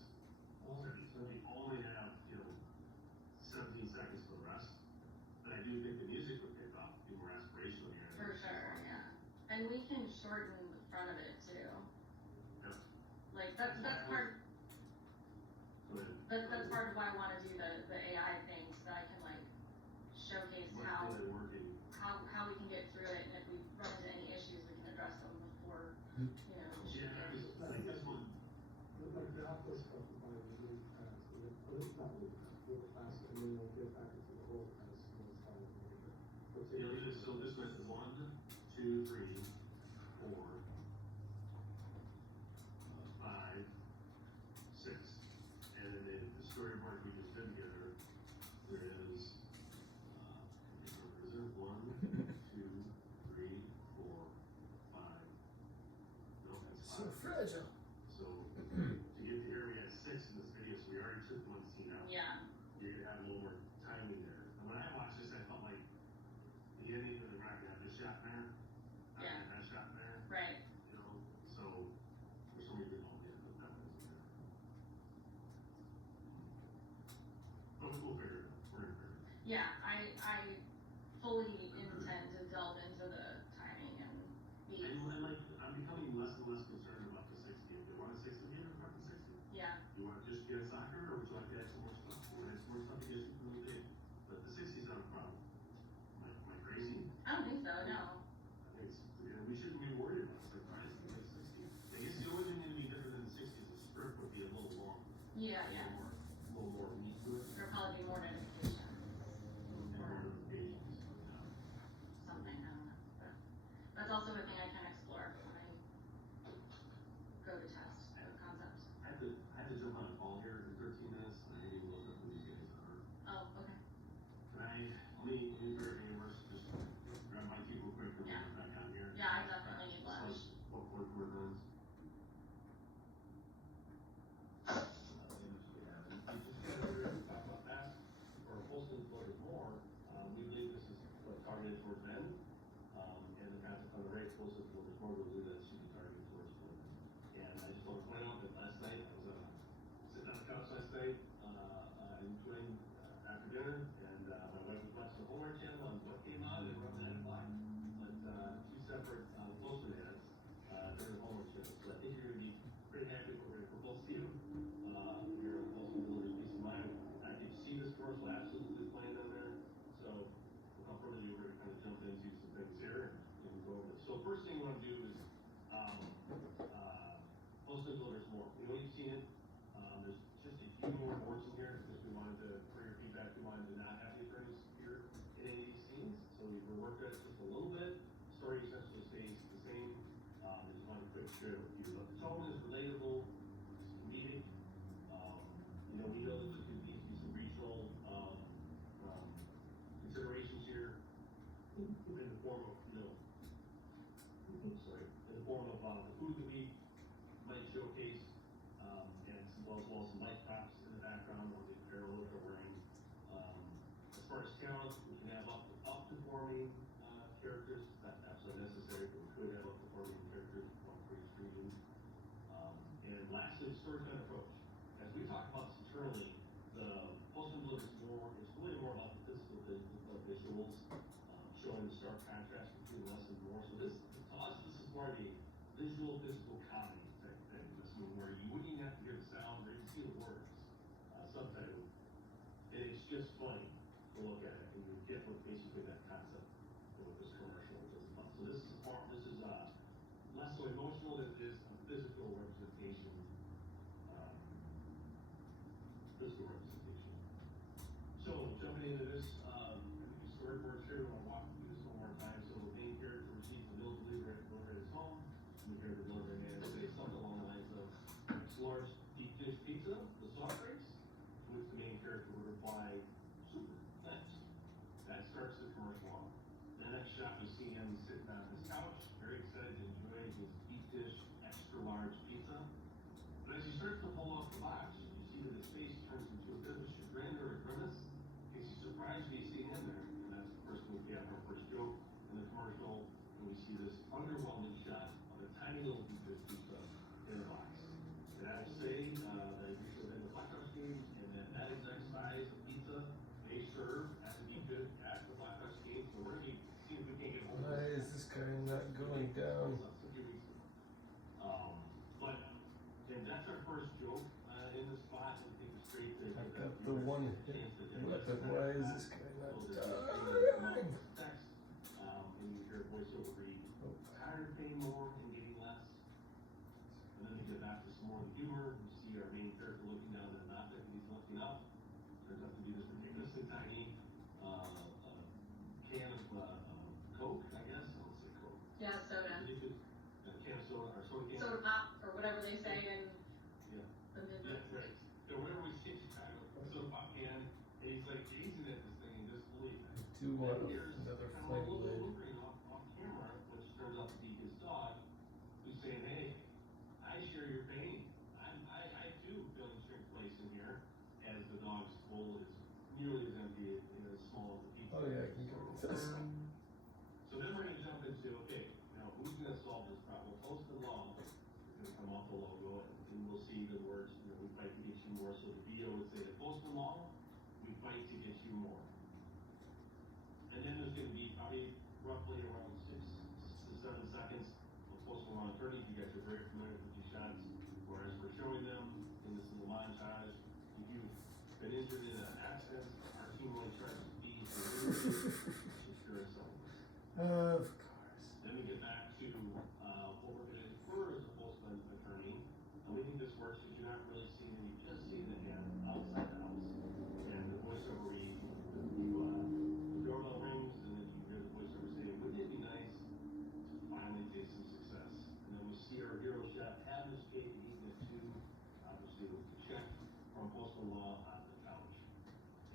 So you only have, you know, 17 seconds for the rest. But I do think the music would pick up, be more aspirational here. For sure, yeah. And we can shorten the front of it too. Yep. Like, that's part, Go ahead. that's part of why I wanna do the AI thing, so that I can like showcase What's how really working? how we can get through it, and if we run into any issues, we can address them before, you know, we should Yeah, get. because like this one, Like the outdoor stuff would probably be really fast, but it's not really fast, really fast, and then we'll get back into the whole kind of smooth style of movement. you know, so this went 1, 2, 3, 4, 5, 6, and then the storyboard we just did together, there is, is there 1, 2, 3, 4, 5, no, that's 5. So fragile. So, to get to here, we had 6 in this video, so we already took one scene out. Yeah, You're gonna have a little more timing there. And when I watched this, I felt like the ending of the not gonna have this shot in there, not gonna have that shot in there, right. you know, so for some reason, oh yeah, that one's in there. But we'll figure it out, we're gonna figure it out. Yeah, I fully intend to delve into the timing and be, And like, I'm becoming less and less concerned about the 60. If you want a 60 game, it's fucking 60. yeah, You want to just get a soccer, or would you like to add some more stuff? You want to add some more stuff to get you from the day? But the 60 is not a problem. Am I crazy? I don't think so, no. I think it's, you know, we shouldn't be worried about surprising at 60. I guess the only thing that would be different than the 60 is the script would be a little long. Yeah, yeah, A little more meat to it. there'll probably be more notification, And more notifications. something, I don't know, but that's also a thing I can explore when I go to test the concept. I had to jump on a call here in 13 minutes, and I didn't even look up who these guys are. Oh, okay, Let me very gamers, just grab my key real quick and Yeah. get back on here. yeah, I definitely need lunch. What we're doing. Talk about that, or postal employers more, we believe this is targeted towards men, and the concept on the right, postal employers more, we believe that should be targeted towards women. And I just want to point out that last night, I was, sitting on the couch last night, in between, after dinner, and, my wife was watching the Homework Channel, and what came on, and run that black. But, 2 separate, postman ads, during the Homework Channel, so I think you're gonna be pretty happy with what we're gonna propose to you. Your postal builders peace of mind. I can see this commercial absolutely playing on there, so without further ado, we're gonna kind of jump into some things here and go over this. So first thing we wanna do is, postal builders more. We know you've seen it, there's just a few more words in here, because we wanted to, for your feedback, we wanted to not have the attorneys here in any of these scenes, so we worked at it just a little bit. Story essentially stays the same, I just wanted to quick share it with you. But the tone is relatable, it's comedic, you know, we know that there's gonna need to be some regional, considerations here in the form of, you know, sorry, in the form of, the food that we might showcase, and as well as some light props in the background, or the apparel that they're wearing. As far as talent, we can have up performing, characters, not absolutely necessary, but we could have up performing characters on for each region. And lastly, storytelling approach. As we talk about this internally, the postal builder is really more about the physical visuals showing the stark contrast between less and more. So this, to us, this is more of a visual, physical comedy type thing. This is where you wouldn't even have to hear the sound or even see the words, subtitled. And it's just funny to look at it, and you get what basically that concept with this commercial is about. So this is less so emotional than it is a physical representation. Physical representation. So jumping into this, storyboards here, we'll walk through this one more time. So the main character receives the bill delivered at his home. The character delivering man say something along the lines of, "It's large deep dish pizza, the soft drinks," to which the main character would reply, "Super, thanks." That starts the commercial off. The next shot, we see him sitting on his couch, very excited to enjoy his deep dish, extra large pizza. But as he starts to pull off the box, you see that his face turns into a bit of a chagrin or a grimace. He's surprised to see him there. And that's the first thing we have our first joke in the commercial. And we see this underwhelming shot of a tiny little deep dish pizza in a box. And I will say that you should have been to Blackhawks games, and that exact size of pizza they serve at the deep dish at the Blackhawks game. So we're going to see if we can get hold of Why is this guy not going down? But and that's our first joke in the spot. And take it straight to I've got the one hit weapon. Why is this guy not dying? Text, and you hear a voiceover read, "Tired of paying more and getting less." And then we get back to some more of the humor. We see our main character looking down at an object and he's looking up. Turns out to be this ridiculously tiny can of Coke, I guess. I won't say Coke. Yeah, soda. A can of soda, or soda can. Soda pop, or whatever they say in Yeah. the Midwest. Yeah, right. So whenever we see Chicago, soda pop can, and he's like gazing at this thing in disbelief. Do want And here's another kind of a flame little blade. whimpering off camera, which turns out to be his dog, who's saying, "Hey, I share your pain. I too feel shrinkflation in here," as the dog's bowl is nearly as empty and as small as the pizza. Oh yeah, I can go with this. So then we're gonna jump into, okay, now who's gonna solve this problem? Post and Law is gonna come off the logo, and we'll see the words, we fight to get you more. So the VO would say, Post and Law, we fight to get you more. And then there's gonna be probably roughly around 6 to 7 seconds of Post and Law attorney. You guys are very familiar with these shots, whereas we're showing them in this little montage. If you've been injured in an accident, our team only charges fees for secure settlements. Of course. Then we get back to what we're going to infer as a postman attorney, and we think this works because you're not really seeing him, you just see the hand outside the house. And the voiceover read, the doorbell rings, and then you hear the voiceover say, "Wouldn't it be nice to finally taste some success?" And then we see our hero chef have his cake and eating it too, obviously with the check from Postal Law on the couch.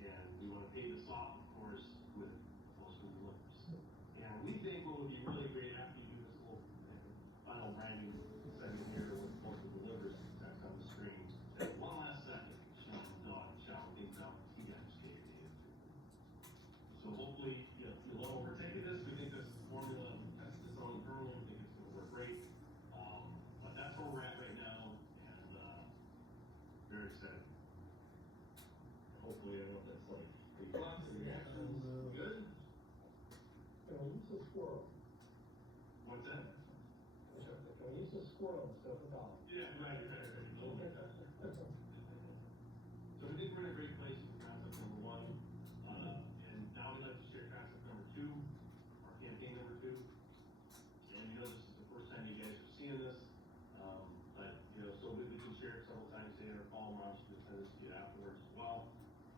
And we want to pay this off, of course, with Postal Delivers. And we think what would be really great after you do this little final branding segment here with Postal Delivers text on the screen, that one last second, Sean the dog shouting things out, he got his cake and ate it too. So hopefully, you love what we're taking this. We think this is the formula, tested this on internally, we think it's gonna work great. But that's where we're at right now, and very excited. Hopefully, I don't know if that's like response and reactions, good? Can I use a squirrel? What's that? Can I use a squirrel instead of a dog? Yeah, right. Oh my gosh. So we think we're in a great place with concept number 1, and now we'd like to share concept number 2, our campaign number 2. And this is the first time you guys are seeing this, but so we can share it several times today in our call, and obviously send this to you afterwards as well.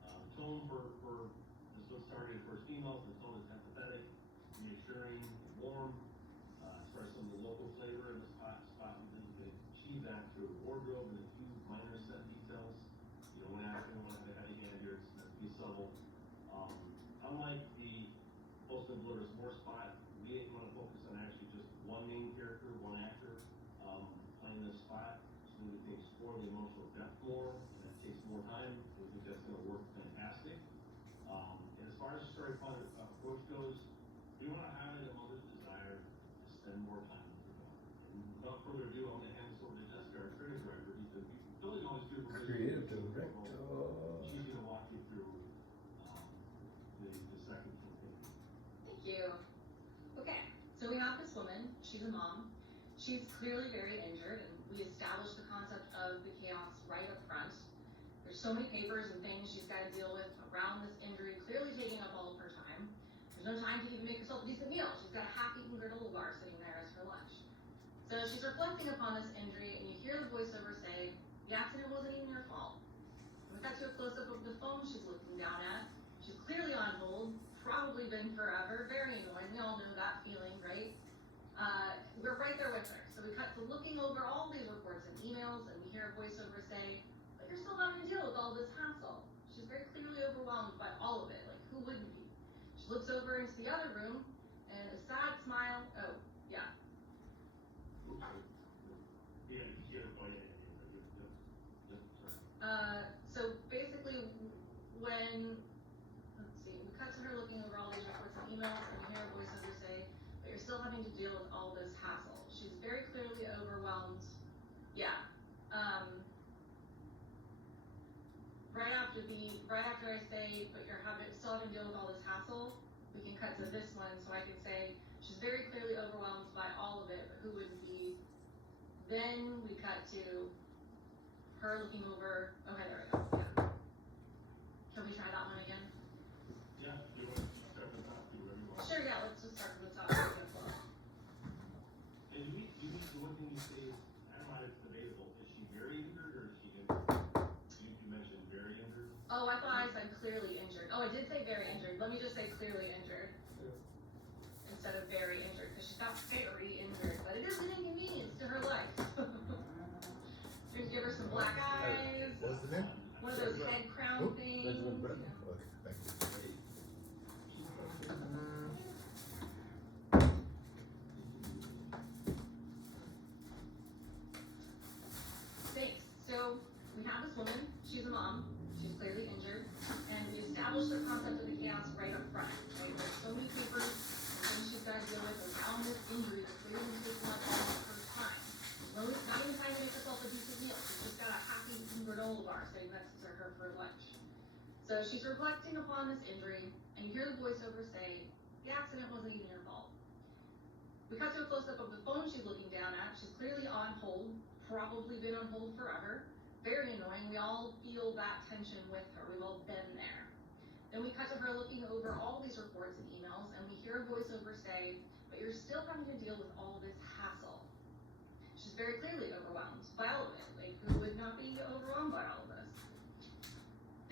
The tone for this one started first emails, the tone is empathetic, reassuring, and warm. As far as some of the local flavor in the spot, we think we can achieve that through wardrobe and a few minor set details. You don't want to have a heavy hand here, it's meant to be subtle. Unlike the Postal Delivers More spot, we didn't want to focus on actually just one main character, one actor, playing this spot. So we think explore the emotional depth more, and it takes more time. We think that's going to work fantastic. And as far as the story approach goes, we want to highlight a mother's desire to spend more time with her daughter. And without further ado, I'm going to hand this over to Jessica, our creative director, because we really always do Creative director. She's going to walk you through the second campaign. Thank you. she's a mom. She's clearly very injured, and we established the concept of the chaos right up front. There's so many papers and things she's got to deal with around this injury, clearly taking up all of her time. There's no time to even make herself a decent meal. She's got a half-eaten granola bar sitting there as her lunch. So she's reflecting upon this injury, and you hear the voiceover say, the accident wasn't even your fault. And we cut to a close-up of the phone she's looking down at. She's clearly on hold, probably been forever, very annoying. We all know that feeling, right? We're right there with her. So we cut to looking over all these reports and emails, and we hear a voiceover say, but you're still having to deal with all this hassle. She's very clearly overwhelmed by all of it, like who wouldn't be? She looks over into the other room, and a sad smile, oh, yeah. So basically, when, let's see, we cut to her looking over all these reports and emails, and you hear a voiceover say, but you're still having to deal with all this hassle. She's very clearly overwhelmed. Yeah. Right after I say, but you're still having to deal with all this hassle, we can cut to this one, so I can say, she's very clearly overwhelmed by all of it, but who wouldn't be? Then we cut to her looking over, okay, there we go, yeah. Can we try that one again? Yeah, you want to start with that, do whatever you want. Sure, yeah, let's just start from the top. So we get full. And the one thing you say is, I don't know, it's debatable, is she very injured or is she injured? You mentioned very injured. Oh, I thought I said clearly injured. Oh, I did say very injured. Let me just say clearly injured instead of very injured, because she's not very injured, but it is an inconvenience to her life. Gonna give her some black eyes, What's the name? one of those head crown things. Benjamin you Brennan. know. Okay, thank you. Thanks. So we have this woman, she's a mom, she's clearly injured, and we established the concept of the chaos right up front, right? There's so many papers and things she's got to deal with around this injury that clearly takes up all of her time. Not even time to make herself a decent meal. She's just got a half-eaten granola bar sitting next to her for lunch. So she's reflecting upon this injury, and you hear the voiceover say, the accident wasn't even your fault. We cut to a close-up of the phone she's looking down at. She's clearly on hold, probably been on hold forever. Very annoying. We all feel that tension with her. We've all been there. Then we cut to her looking over all these reports and emails, and we hear a voiceover say, but you're still having to deal with all this hassle. She's very clearly overwhelmed by all of it. Like, who would not be overwhelmed by all of this?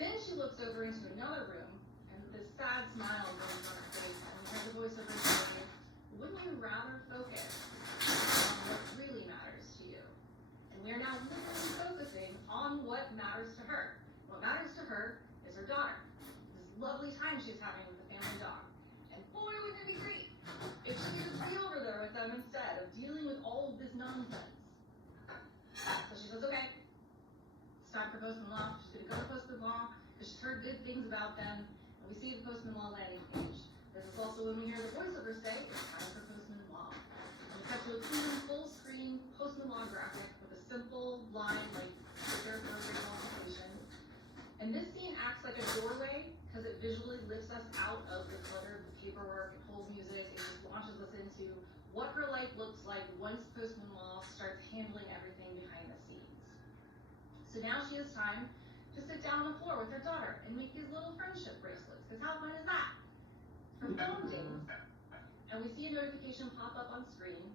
Then she looks over into another room, and this sad smile goes on her face, and we hear the voiceover say, wouldn't you rather focus on what really matters to you? And we are now literally focusing on what matters to her. What matters to her is her daughter. This lovely time she's having with the family dog. And boy, wouldn't it be great if she could just be over there with them instead of dealing with all of this nonsense. So she says, okay, it's time for Postman Law. She's gonna go to Postman Law because she's heard good things about them. And we see the Postman Law landing page. This is also when we hear the voiceover say, it's time for Postman Law. And we cut to a clean, full screen Postman Law graphic with a simple line like trigger for a qualification. And this scene acts like a doorway because it visually lifts us out of the clutter of the paperwork and hold music and just launches us into what her life looks like once Postman Law starts handling everything behind the scenes. So now she has time to sit down on the floor with her daughter and make these little friendship bracelets, because how fun is that? Her phone dings, and we see a notification pop up on screen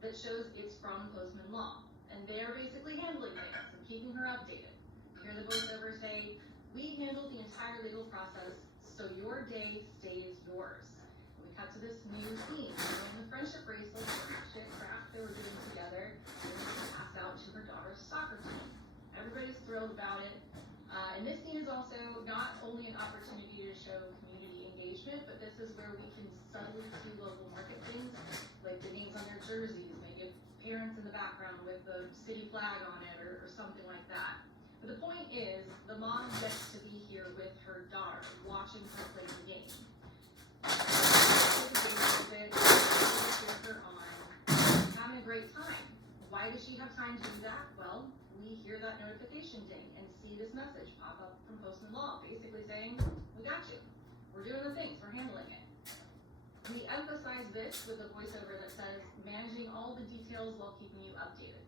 that shows it's from Postman Law, and they're basically handling things and keeping her updated. You hear the voiceover say, we handle the entire legal process, so your day stays yours. And we cut to this new scene, showing the friendship bracelets, the craft they were doing together, and they passed out to her daughter's soccer team. Everybody's thrilled about it. And this scene is also not only an opportunity to show community engagement, but this is where we can subtly see local market things, like the names on their jerseys, maybe parents in the background with the city flag on it, or something like that. But the point is, the mom gets to be here with her daughter, watching her play the game. Having a great time. Why does she have time to do that? Well, we hear that notification ding and see this message pop up from Postman Law, basically saying, we got you. We're doing the things, we're handling it. We emphasize this with a voiceover that says, managing all the details while keeping you updated.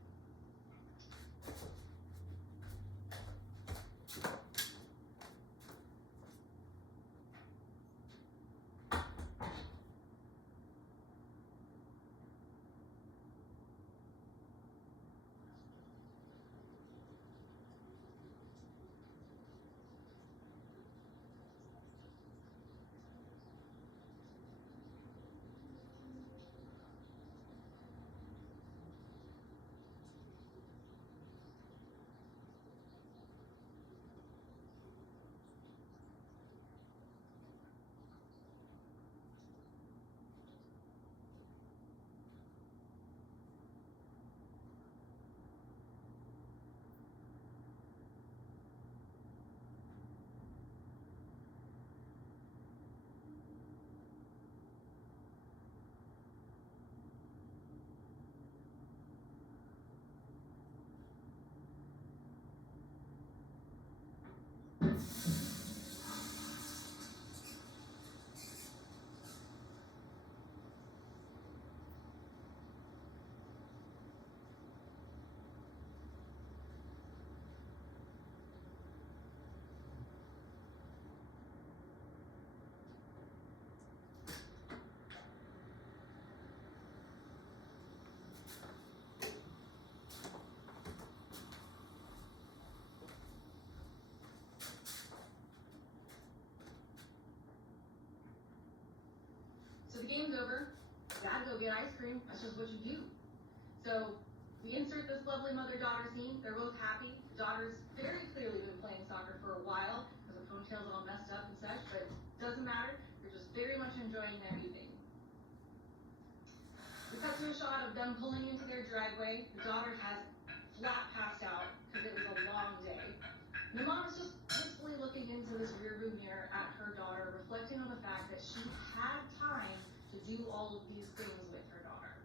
So the game's over, you gotta go get ice cream, that's just what you do. So we insert this lovely mother-daughter scene, they're both happy. The daughter's very clearly been playing soccer for a while, because her ponytail's all messed up and such, but it doesn't matter, they're just very much enjoying their evening. We cut to a shot of them pulling into their driveway, the daughter has flat passed out, because it was a long day. The mom is just wistfully looking into this rearview mirror at her daughter, reflecting on the fact that she had time to do all of these things with her daughter.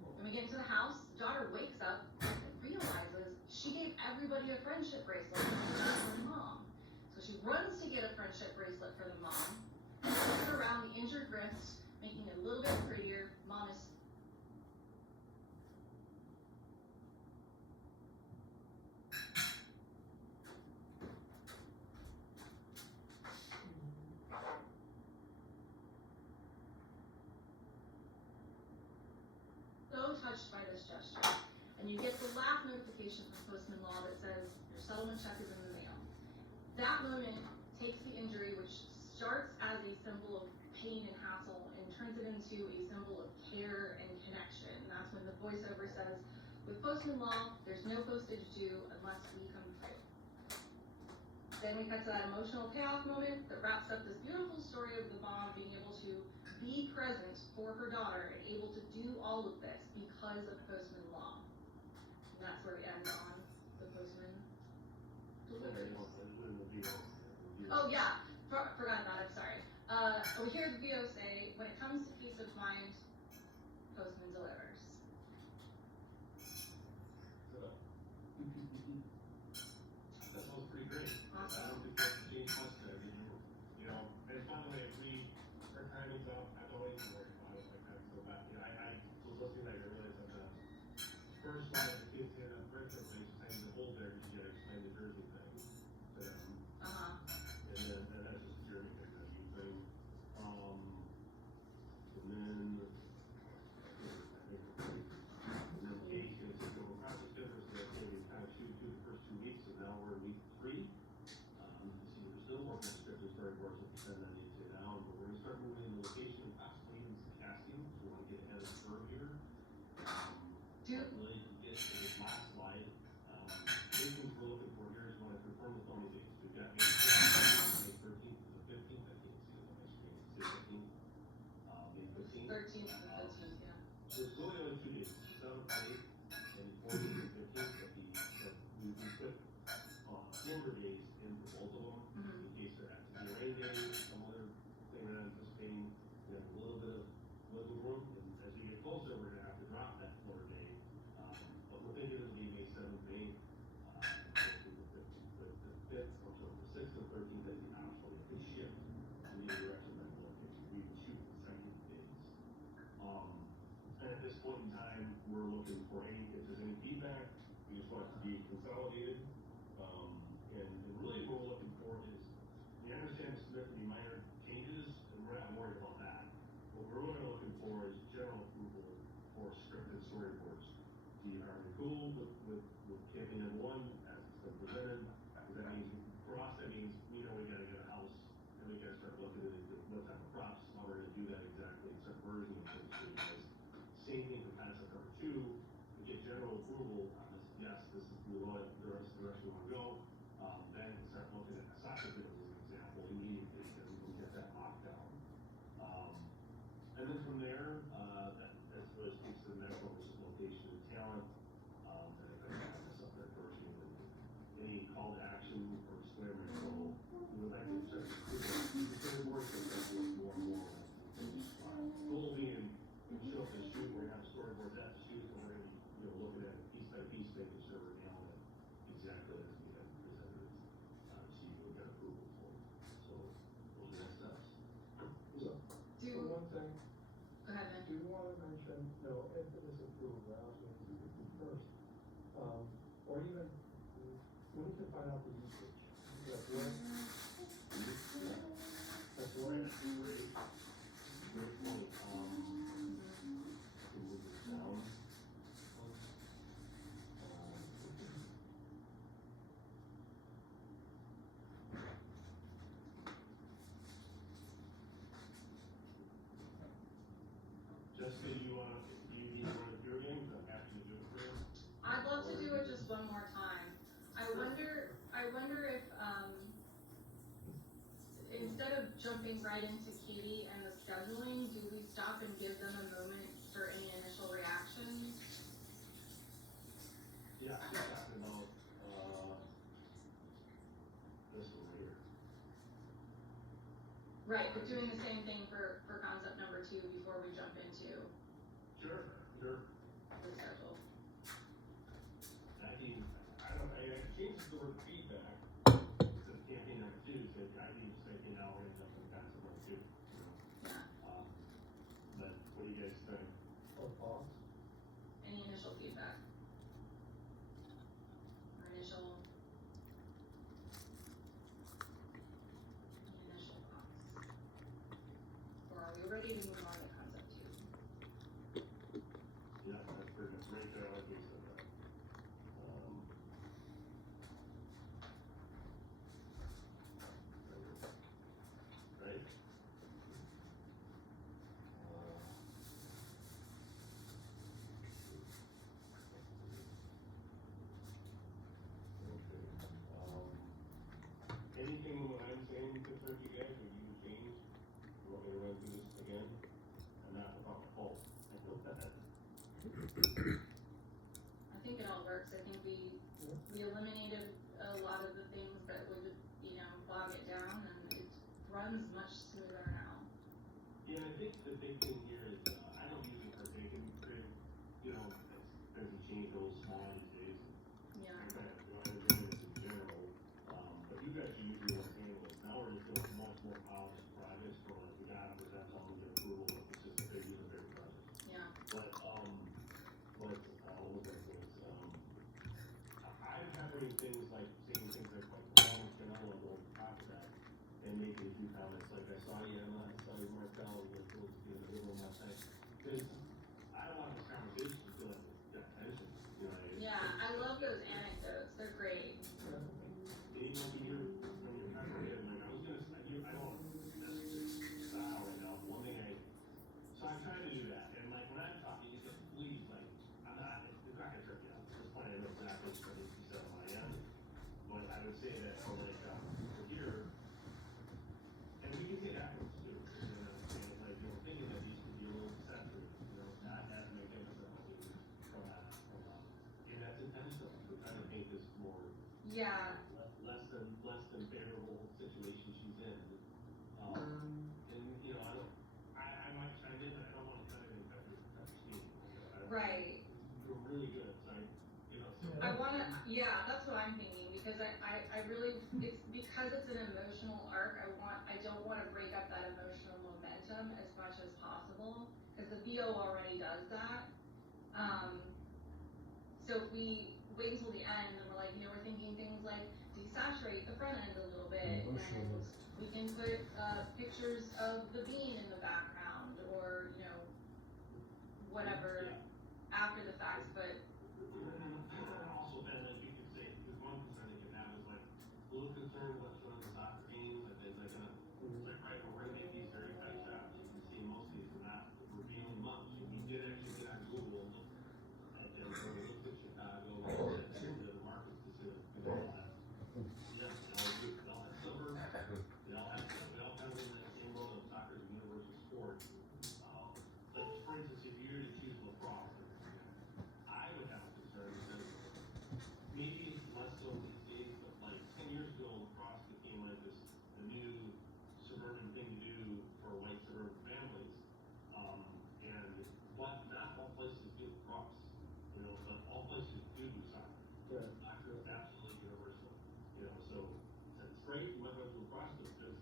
When we get into the house, the daughter wakes up and realizes she gave everybody a friendship bracelet for her mom. So she runs to get a friendship bracelet for the mom, puts it around the injured wrist, making it a little bit prettier. Mom is so touched by this gesture, and you get the last notification from Postman Law that says your settlement check is in the mail. That moment takes the injury, which starts as a symbol of pain and hassle, and turns it into a symbol of care and connection. And that's when the voiceover says, with Postman Law, there's no postage due unless we come through. Then we cut to that emotional payoff moment that wraps up this beautiful story of the mom being able to be present for her daughter and able to do all of this because of Postman Law. And that's where we end on the Postman delivery. Oh yeah, forgot about it, sorry. We hear the VO say, when it comes to peace of mind, Postman delivers. That sounds pretty great. Awesome. I don't think that's changed much there, you know, and finally, if our timing's up, I don't even worry about it, like, I'm so bad, you know, I was listening, like, I realized that the first line of the kids in a friendship place, saying the whole there, because you gotta explain the Jersey thing to them. And then, and that's just a Jeremy thing, that you thing. And then, Kate is gonna say, well, we're not just difference that we kind of shoot through the first 2 weeks, and now we're in week 3. You see, we're still working on script and storyboards at the send that needs to down, but we're gonna start moving the location and fast lanes and casting, so we wanna get ahead of the curve here. Do- Really, to get to this last slide, big things we're looking for here is wanna confirm the phony dates. We've got May 13th to the 15th, I can't see it on my screen, it's the 15th, May 15th. 13th to the 15th, yeah. So it's really only 2 days, 7th, 8th, and 14th and 15th, but we put, shorter days in for both of them, in case there has to be a rain day, some other thing we're not anticipating, we have a little bit of wiggle room, and as we get closer, we're gonna have to drop that Florida day, but we're thinking it'll be May 7th, May, the 5th, or so, the 6th and 13th, that'd be optional, if we shift in any direction that we're looking, we can shoot the second day point in time, we're looking for if there's any feedback, we just want it to be consolidated. And really what we're looking for is, we understand there can be minor changes, and we're not worried about that. What we're really looking for is general approval for scripted storyboards. Are we cool with campaign number one, as it's been presented? Because that means, for us, that means we know we gotta get a house, and we gotta start looking at what type of props, how we're gonna do that exactly, and start versioning things for you guys. Same thing for concept number two, we get general approval on this, yes, this is, we want it, the rest we wanna go. Then we start looking at soccer fields as an example immediately, because we can get that locked down. And then from there, that's really speaks to the medical versus location and talent. And I kind of have this up there first, any call to action or disclaimer, so we would like to start the storyboard, so start to work more and more. Goal being, we show up to the shoot, we're gonna have storyboards at the shoot, and we're gonna be, looking at it piece by piece, making sure we're nailing it exactly as we have presented it. See if we got approval for it. So those are next steps. Do, For one thing, go ahead, Ben. do you wanna mention, if it is approved, I also think it be first, or even, when you can find out the usage, like what? That's what. Great point. Can move this down. Jessica, do you need to run it through again? I'm happy to do it for you. I'd love to do it just one more time. I wonder if, instead of jumping right into Katie and the scheduling, do we stop and give them a moment for any initial reactions? Yeah, I'm just talking about, this one right here. Right, we're doing the same thing for concept number two before we jump into Sure. the schedule. I don't know, I changed the word feedback to campaign number two, so I can just say, now we're gonna jump into concept number two, Yeah, But what do you guys think? Or pause. any initial feedback? Or initial thoughts? Or are we ready to move on to concept two? Yeah, that's pretty much right there, like we said that. Right? Anything what I'm saying concerns you guys, or you change? You want me to run through this again? I'm not without my fault, I know that. I think it all works. I think we eliminated a lot of the things that would, bog it down, and it runs much smoother now. Yeah, I think the big thing here is, I don't usually partake in creative, there's a change those small these days. Yeah. I kind of, I'm doing this in general, but you guys are usually more handle it. Now we're just doing much more polished projects for, like, we gotta present something, get approval, it's just a big project. Yeah. But, what was that thing, I'm having things like, saying things like performance, and I want to go on top of that, and making a few comments, like, I saw you, Emma, I saw you, Markel, with those, little of my thing. Because I don't want this conversation to feel like it's got tension, what I mean? Yeah, I love those anecdotes. They're great. And when you're kind of like, I was gonna say, I don't necessarily style right now, but one thing so I'm trying to do that, and like, when I'm talking, you say, please, like, it's not gonna trip you out, there's plenty of exactly what needs to be said on my end, but I would say that, for like, for here, and we can see it happens too, and like, thinking that these could be a little sensitive, not having to give us a come out, and that's intentional, we're trying to paint this more Yeah. less than favorable situation she's in. And I might chime in, I don't wanna chime in and cut your steam. Right. You're really good, so I wanna, yeah, that's what I'm thinking, because I really, it's because it's an emotional arc, I don't wanna break up that emotional momentum as much as possible, because the VO already does that. So if we wait until the end and we're like, we're thinking things like desaturate the front end a little bit, and Emotionalist. we can put, pictures of the bean in the background, or, whatever, after the fact, but, And also, Ben, like you could say, there's one concern they could have is like, a little concerned about showing the soccer games, like they're gonna, like, right, we're gonna make these very tight shots, you can see most of these are not revealing much. We did actually get on Google, and looked at Chicago, and the markets to see, all that. Yeah, they all have silver, they all have in that same world of soccer, is a universal sport. Like, for instance, if you were to choose lacrosse, I would have a concern because maybe less so these days, but like 10 years ago, lacrosse became like the new suburban thing to do for white suburban families. But not all places do lacrosse, but all places do soccer. Good. Soccer is absolutely universal, so it's great, you might go to lacrosse, but does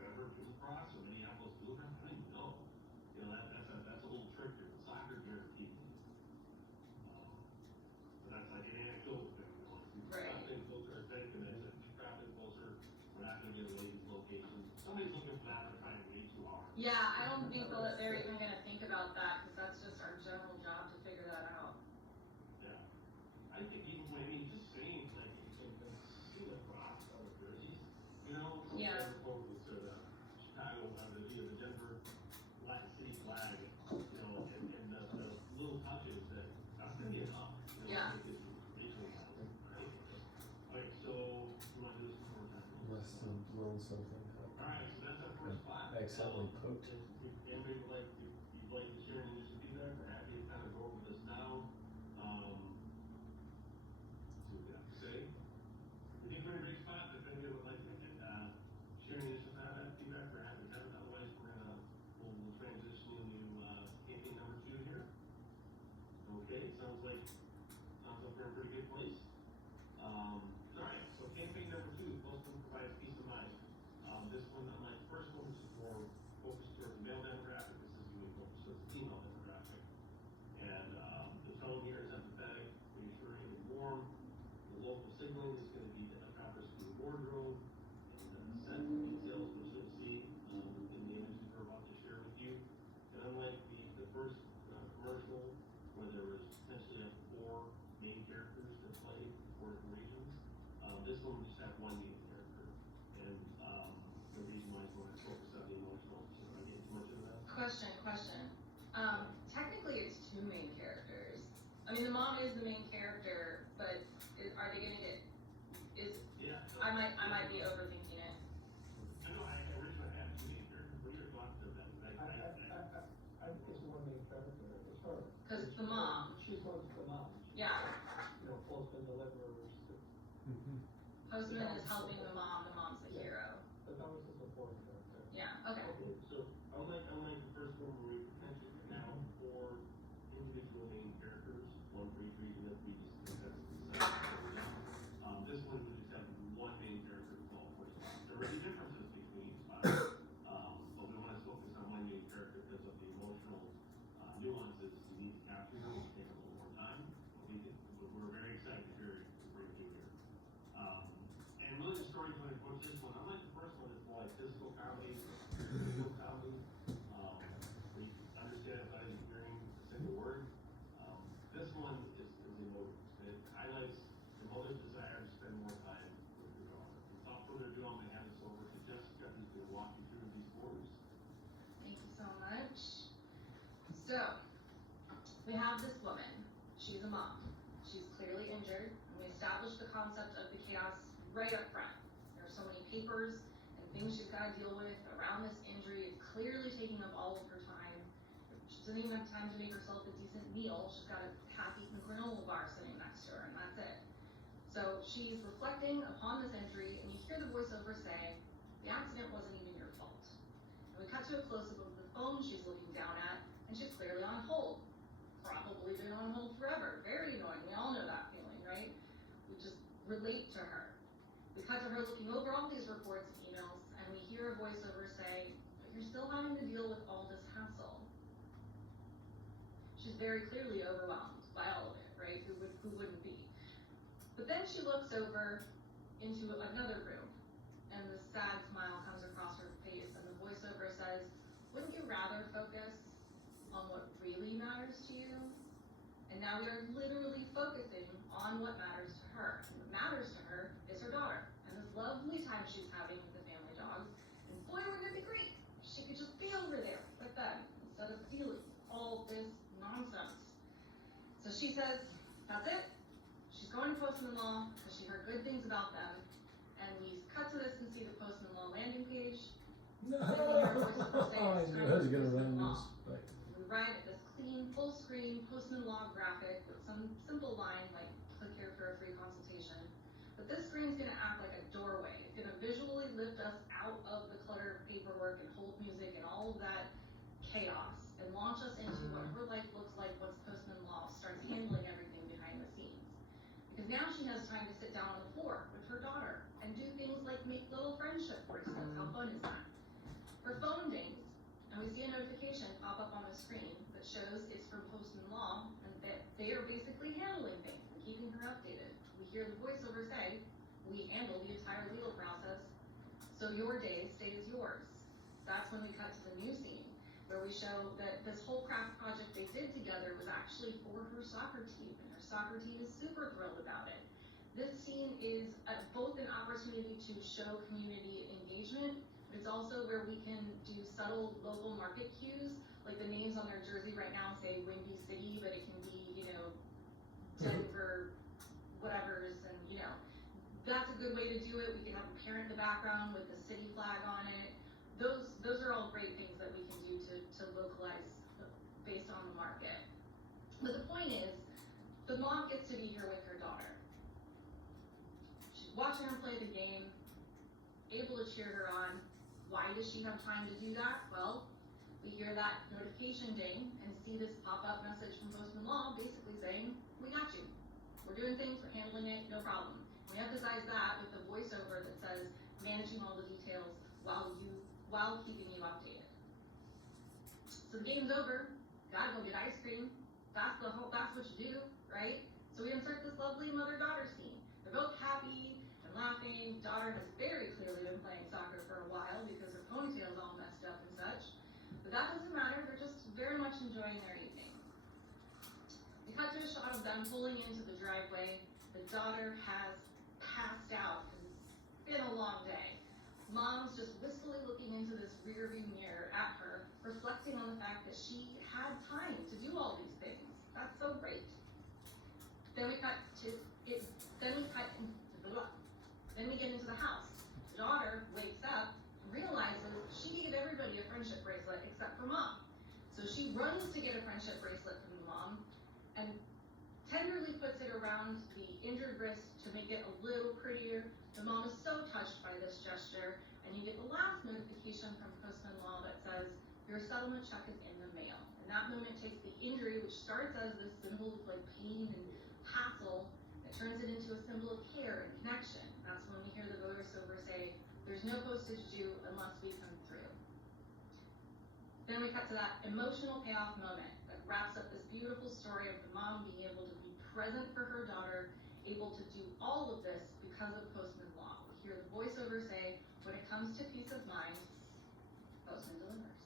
Denver do lacrosse or Minneapolis do lacrosse? I don't even know. That's a little trickier, but soccer guaranteed. But that's like an anecdotal thing, Right. Something closer, I think, and then if we crowd it closer, we're not gonna give away these locations. Somebody's looking for that, they're trying to wait 2 hours. yeah, I don't think that they're even gonna think about that, cause that's just our general job to figure that out. Yeah. I think even when, just saying, like, you can see the cross on the jerseys, Yeah. As opposed to the Chicago, the Denver city flag, and the little touches that's gonna be enough. Yeah. To make it visually nice, right? Okay, so, you wanna do this one more time? Must have blown something up. Alright, so that's our first spot. Accidentally poked. If anybody would like, if you'd like to share any interest in that, we're happy to kind of go over this now. See what we have to say. I think we're in a great spot, if anybody would like to, share any interest in that, feedback, we're happy to have it, otherwise we'll transition into, campaign number 2 here. Okay, sounds like we're in a pretty good place. Alright, so campaign number 2, Postman provides peace of mind. This one, unlike the first one, which is more focused towards the male demographic, this is really focused towards the female demographic. And, the tone here is empathetic, reassuring, and warm. The local signaling is gonna be the copper school wardrobe, and the set details, which you'll see, in the images we're about to share with you. And unlike the first, commercial, where there was potentially up to 4 main characters that play 4 different regions, this one we just have 1 main character. And, the reason why is we want to focus on the emotional, so I get too much of that. Question. Technically it's 2 main characters. I mean, the mom is the main character, but are they gonna get, Yeah. I might be overthinking it. I know, I originally had 2 main characters, what are your thoughts of that? I think it's one main character, it's her. Cause it's the mom, She's one of the mom. yeah. Postman deliverers, Postman is helping the mom's the hero. but that was a supporting character. Yeah, okay. Okay, so unlike the first one where we potentially could have 4 individual main characters, 1 for each region that we just discussed. This one we just have 1 main character for all 4 spots. There will be differences between each spot, but we want to focus on 1 main character because of the emotional nuances we need to capture. It'll take a little more time, but we're very excited to hear what we're doing here. And really the storytelling approach this one, unlike the first one, it's more like physical comedy, visual comedy. We understand it by hearing a single word. This one is emotive. It highlights the mother's desire to spend more time with her daughter. Without further ado, I'm gonna hand this over to Jessica, who's gonna walk you through these boards. Thank you so much. So, we have this woman. She's a mom. She's clearly injured, and we established the concept of the chaos right up front. There are so many papers and things she's gotta deal with around this injury. It's clearly taking up all of her time. She doesn't even have time to make herself a decent meal. She's got a half-eaten granola bar sitting next to her, and that's it. So she's reflecting upon this injury, and you hear the voiceover say, the accident wasn't even your fault. And we cut to a close-up of the phone she's looking down at, and she's clearly on hold. Probably been on hold forever. Very annoying. We all know that feeling, right? We just relate to her. We cut to her looking over all these reports and emails, and we hear a voiceover say, but you're still having to deal with all this hassle. She's very clearly overwhelmed by all of it, right? Who wouldn't be? But then she looks over into another room, and the sad smile comes across her face, and the voiceover says, "Wouldn't you rather focus on what really matters to you?" And now we are literally focusing on what matters to her. And what matters to her is her daughter, and this lovely time she's having with the family dogs. And boy, wouldn't it be great? She could just be over there with them instead of dealing with all this nonsense. So she says, that's it. She's going to Postman-Law because she heard good things about them. And we cut to this and see the Postman-Law landing page. No, Then we hear voiceover say, I "It's knew time I was for gonna run Postman-Law." this. Like, We arrive at this clean, full screen Postman-Law graphic with some simple line like, "Click here for a free consultation." But this screen's gonna act like a doorway. It's gonna visually lift us out of the clutter of paperwork and hold music and all of that chaos and launch us into what her life looks like once Postman-Law starts handling everything behind the scenes. Because now she has time to sit down on the floor with her daughter and do things like make little friendship bracelets. How fun is that? Her phone dings, and we see a notification pop up on the screen that shows it's from Postman-Law and that they are basically handling things and keeping her updated. We hear the voiceover say, "We handle the entire legal process, so your day stays yours." That's when we cut to the new scene, where we show that this whole craft project they did together was actually for her soccer team, and her soccer team is super thrilled about it. This scene is both an opportunity to show community engagement, but it's also where we can do subtle local market cues, like the names on their jersey right now say Windy City, but it can be, Denver, whatever's, and that's a good way to do it. We can have a parent in the background with the city flag on it. Those are all great things that we can do to localize based on the market. But the point is, the mom gets to be here with her daughter. She's watching her play the game, able to cheer her on. Why does she have time to do that? Well, we hear that notification ding and see this pop-up message from Postman-Law basically saying, "We got you. We're doing things, we're handling it, no problem." We emphasize that with the voiceover that says, "Managing all the details while keeping you updated." So the game's over, gotta go get ice cream. That's what you do, right? So we insert this lovely mother-daughter scene. They're both happy and laughing. Daughter has very clearly been playing soccer for a while because her ponytail's all messed up and such. But that doesn't matter, they're just very much enjoying their evening. We cut to a shot of them pulling into the driveway. The daughter has passed out because it's been a long day. Mom's just wistfully looking into this rear view mirror at her, reflecting on the fact that she had time to do all these things. That's so great. Then we cut to it. Then we get into the house. The daughter wakes up and realizes she gave everybody a friendship bracelet except for Mom. So she runs to get a friendship bracelet from the mom and tenderly puts it around the injured wrist to make it a little prettier. The mom is so touched by this gesture, and you get the last notification from Postman-Law that says, "Your settlement check is in the mail." And that moment takes the injury, which starts as this symbol of like pain and hassle, and turns it into a symbol of care and connection. That's when we hear the voiceover say, "There's no postage due unless we come through." Then we cut to that emotional payoff moment that wraps up this beautiful story of the mom being able to be present for her daughter, able to do all of this because of Postman-Law. We hear the voiceover say, "When it comes to peace of mind, Postman delivers."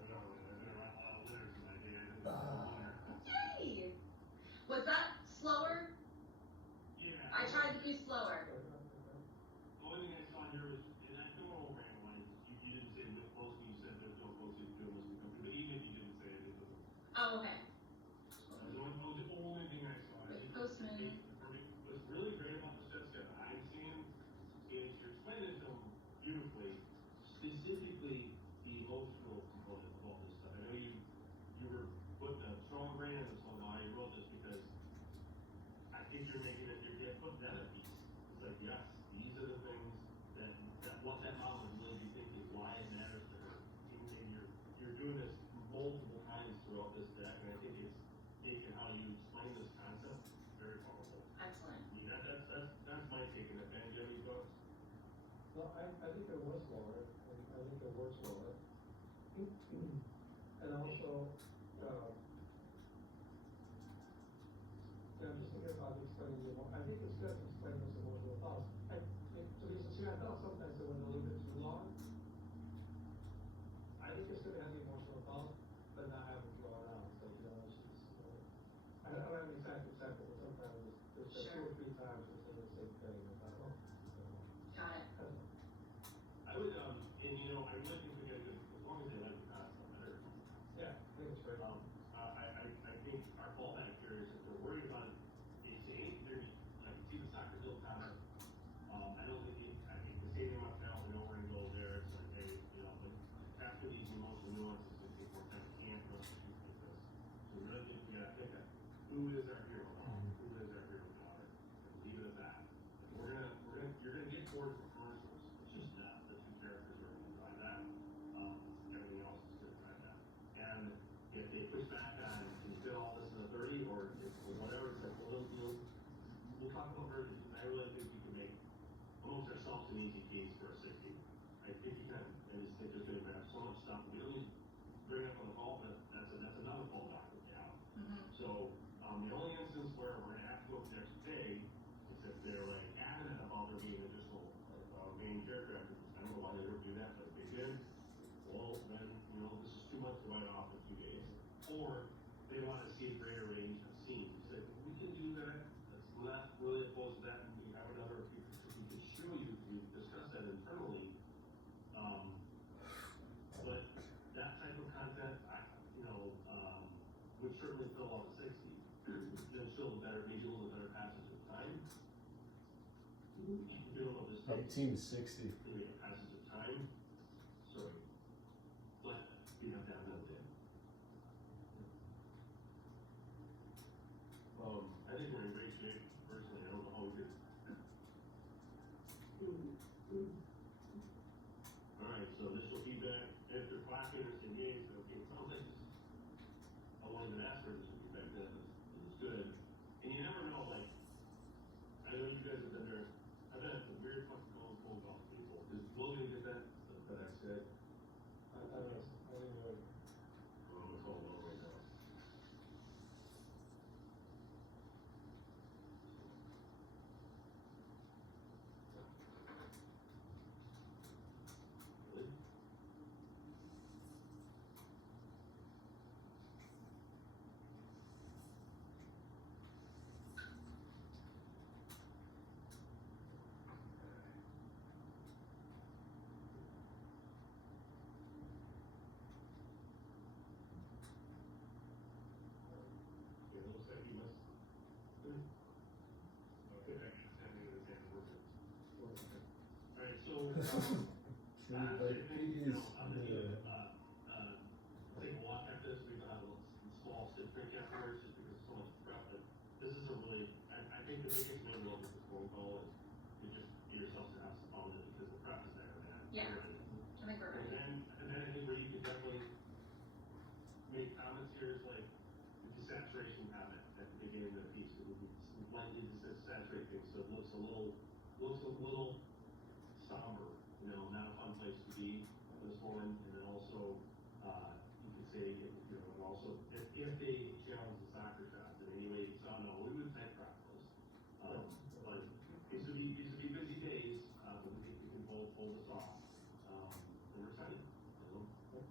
I know, I've been around a lot of winners in my day. I didn't know a winner. Yay! Was that slower? Yeah. I tried to be slower. The only thing I saw here was, and I don't want to overanalyze, you didn't say with posting, you said there's no posting due unless we come through, but even if you didn't say it, it doesn't. Oh, okay. That was the only thing I saw. With Postman. What's really great about the steps that I'm seeing is you're explaining to them beautifully, specifically the emotional component of all this stuff. I know you were putting a strong brain in this one while you wrote this because I think you're making it, you're putting that at peace. It's like, yes, these are the things that what that mom would really be thinking, why it matters to her. And you're doing this multiple times throughout this deck, and I think but, I think our fallback here is if they're worried about it, they say, they're, like, see the soccer field comment, I don't think, I think the stadium up now, we know we're gonna go there, it's like, hey, you know, but after these emotional nuances, I think we're kind of can't rush to like this. So we really think we gotta pick a, who is our hero now, who is our hero daughter, and leave it at that. You're gonna get bored for commercials, it's just not the two characters are gonna drive that, everything else is gonna drive that. And if they push back on, can you fit all this in a 30, or whatever, it's like, well, we'll talk about versions, and I really think we can make amongst ourselves an easy case for a 60. I think you can, I just think there's gonna be so much stuff, we don't need to bring it up on the call, but that's another call doc that we have. So, the only instance where we're gonna have to go to the next day is if they're like adamant about there being additional, main character actors. I don't know why they would do that, but if they did, well, then, you know, this is too much to bite off in 2 days. Or they wanna see a greater range of scenes, so we can do that, that's not really opposed to that, and we have another, we could show you, we discussed that internally. But that type of content, would certainly fill out the 60. Then show better, maybe a little better passage of time. You don't know this. Team 60. Maybe a passage of time. Sorry. But we have that another day. I think we're in great shape. Personally, I don't know how we did. Alright, so initial feedback, if they're clapping or engaged, okay, it sounds like this is, I wanted to ask for initial feedback, that was good. And you never know, like, I know you guys have been there, I've had some weird fucking phone calls with people. Is Will gonna get that? That's good. I don't know. I didn't know. Well, I'm gonna call Will right now. Really? Yeah, it looks like he must. Okay, I can send you the damn words. Alright, so, But he is. I'm gonna take a walk after this, we can have a small sit drink afterwards, just because it's so much prep, but this is a really, I think the biggest main role of this phone call is to just get yourself to have some fun with it, because the prep is there, man. Yeah. You're ready. I think we're ready. And then I think where you could definitely make comments here is like, the desaturation comment at the beginning of the piece, we might need to saturate things, so it looks a little somber, you know, not a fun place to be at this moment, and then also, you could say, you know, and also, if they challenge the soccer shots in any way, so no, we would type crap those. But these would be busy days, but we think we can pull this off, and we're excited, you know? And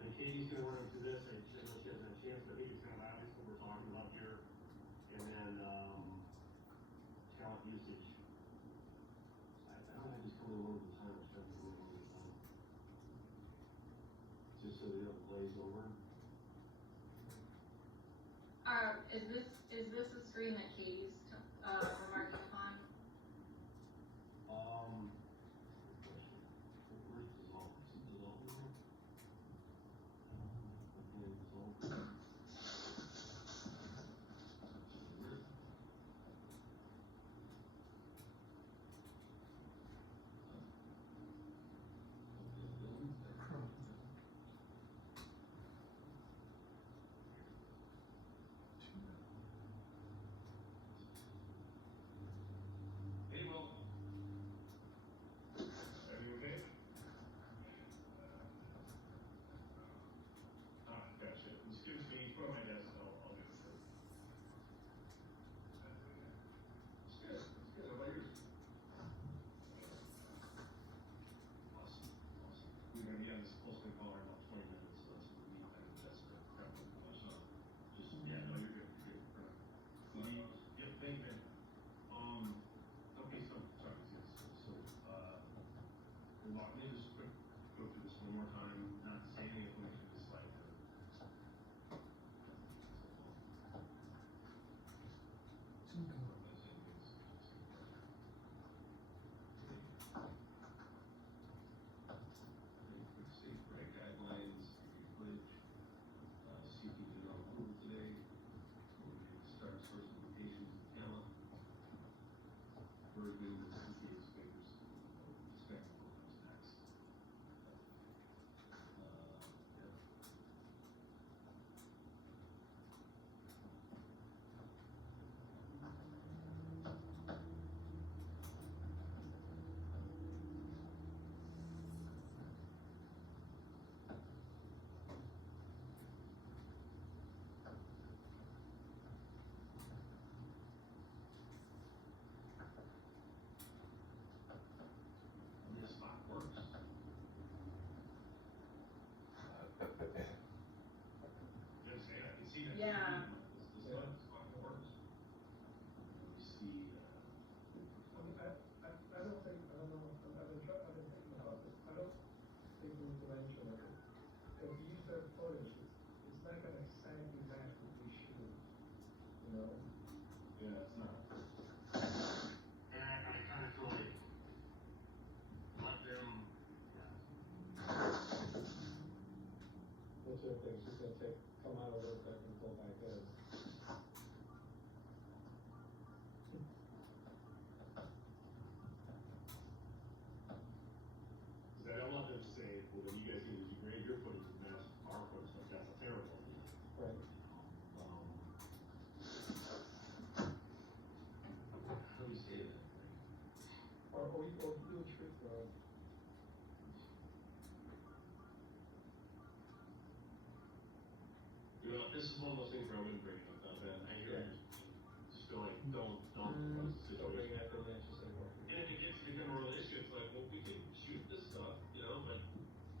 then Katie's gonna run into this, I know she hasn't had a chance, but I think it's kind of obvious what we're talking about here. And then, talent usage. I don't have these coming one at a time, I try to do it one at a time. Just so they don't glaze over. Is this a screen that Katie's, remarking upon? Where's dissolve? Is it dissolve in there? Okay, dissolve. Which are things she's gonna come out a little bit and pull back in. Cause I don't want them to say, well, when you guys need to degrade your footage and match our footage, like that's a terrible idea. Right. How do you say that? Or you do a trick, You know, this is one of those things where I wouldn't bring it up, Ben, I hear you, just feel like, don't don't bring situation. it up in that, just like working. And if it gets to become a real issue, it's like, well, we can shoot this stuff, you know, but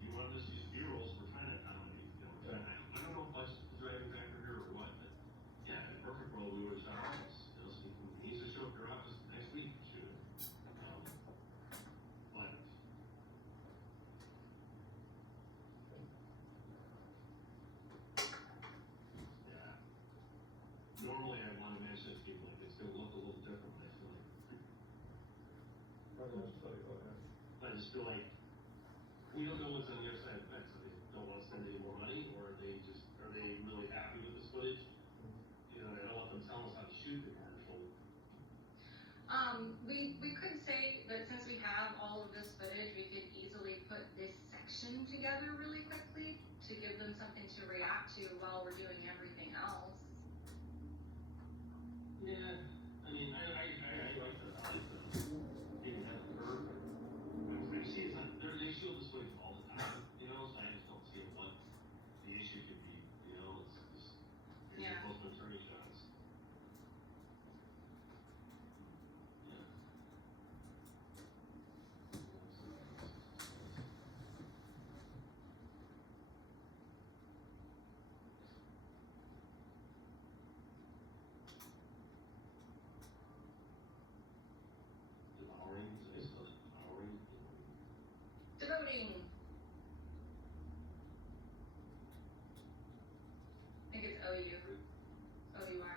you want us to use B-rolls, we're trying to accommodate, you know, we're trying to, I don't know if that's the driving factor here or what, but yeah, in a perfect world, we would have shot all this, you know, so you can, he needs to show up to your office next week, shoot it. But yeah. Normally I want to mention it to people, like, it's gonna look a little different, but I feel like, I just feel like, we don't know what's on the other side of the fence, so they don't wanna spend any more money, or are they really happy with this footage? You know, I don't want them telling us how to shoot the commercial. We could say that since we have all of this footage, we could easily put this section together really quickly to give them something to react to while we're doing everything else. Yeah, I mean, I like the, getting that curve. I see it's not, they show this footage all the time, you know, so I just don't see what the issue could be, you know, it's just, Yeah. it's supposed to attorney shots. Yeah. Devouring, so I saw that devouring. Devoting. I think it's OU. OUR.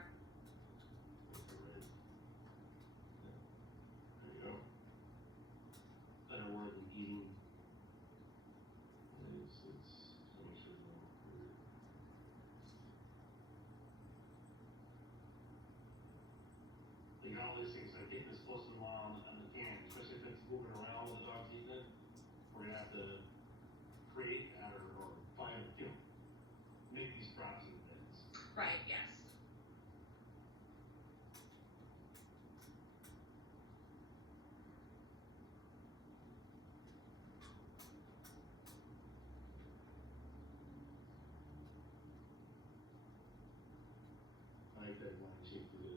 There you go. Better word than eating. It's, so much of They got all these things, like getting this close to them on the can, especially if it's moving around while the dog's eating it. We're gonna have to create that or find, you know, make these props in bins. Right, yes. I like that line shape for the.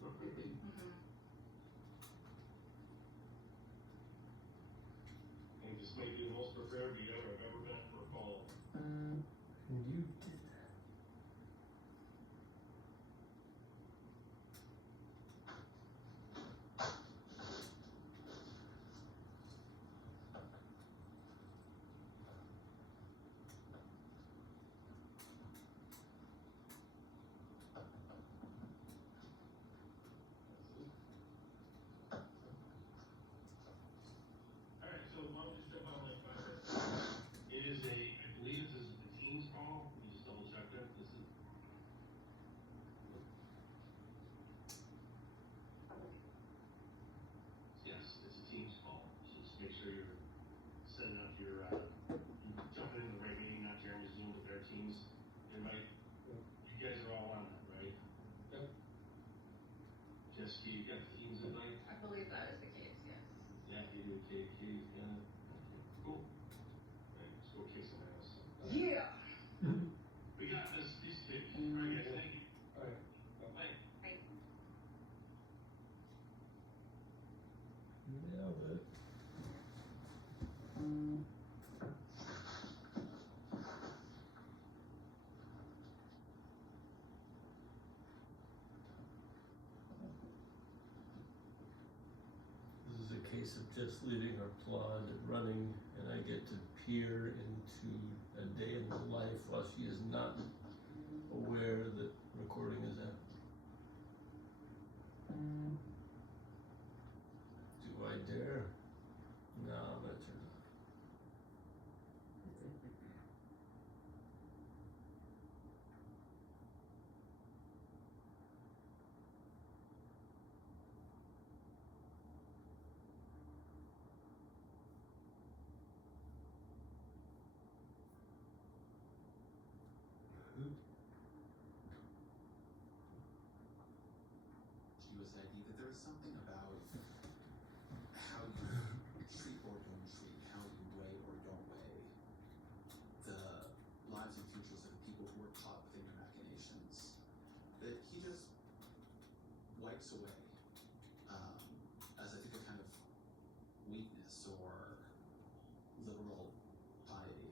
Mm-hmm. And this might be the most prepared you ever have ever been for a call. And you did that. Alright, so why don't you step out like 5 minutes? It is I believe this is the team's call, let me just double check that, this is. Yes, it's a team's call, so just make sure you're setting up your, jumping in the right meeting, not sharing your Zoom with their teams. Invite, you guys are all on that, right? Yep. Jessica, you got the team's invite? I believe that is the case, yes. Yeah, you do, Katie's got it. Cool. Right, let's go kick some ass. Yeah. We got this, these two. Alright guys, thank you. Alright. Bye. Yeah, but. This is a case of just leaving our plod running and I get to peer into a day in the life while she is not aware that recording is happening. Do I dare? No, I'm gonna turn it off. there's something about how you treat or don't treat, how you weigh or don't weigh the lives and futures of the people who are caught within your machinations that he just wipes away as I think a kind of weakness or liberal piety.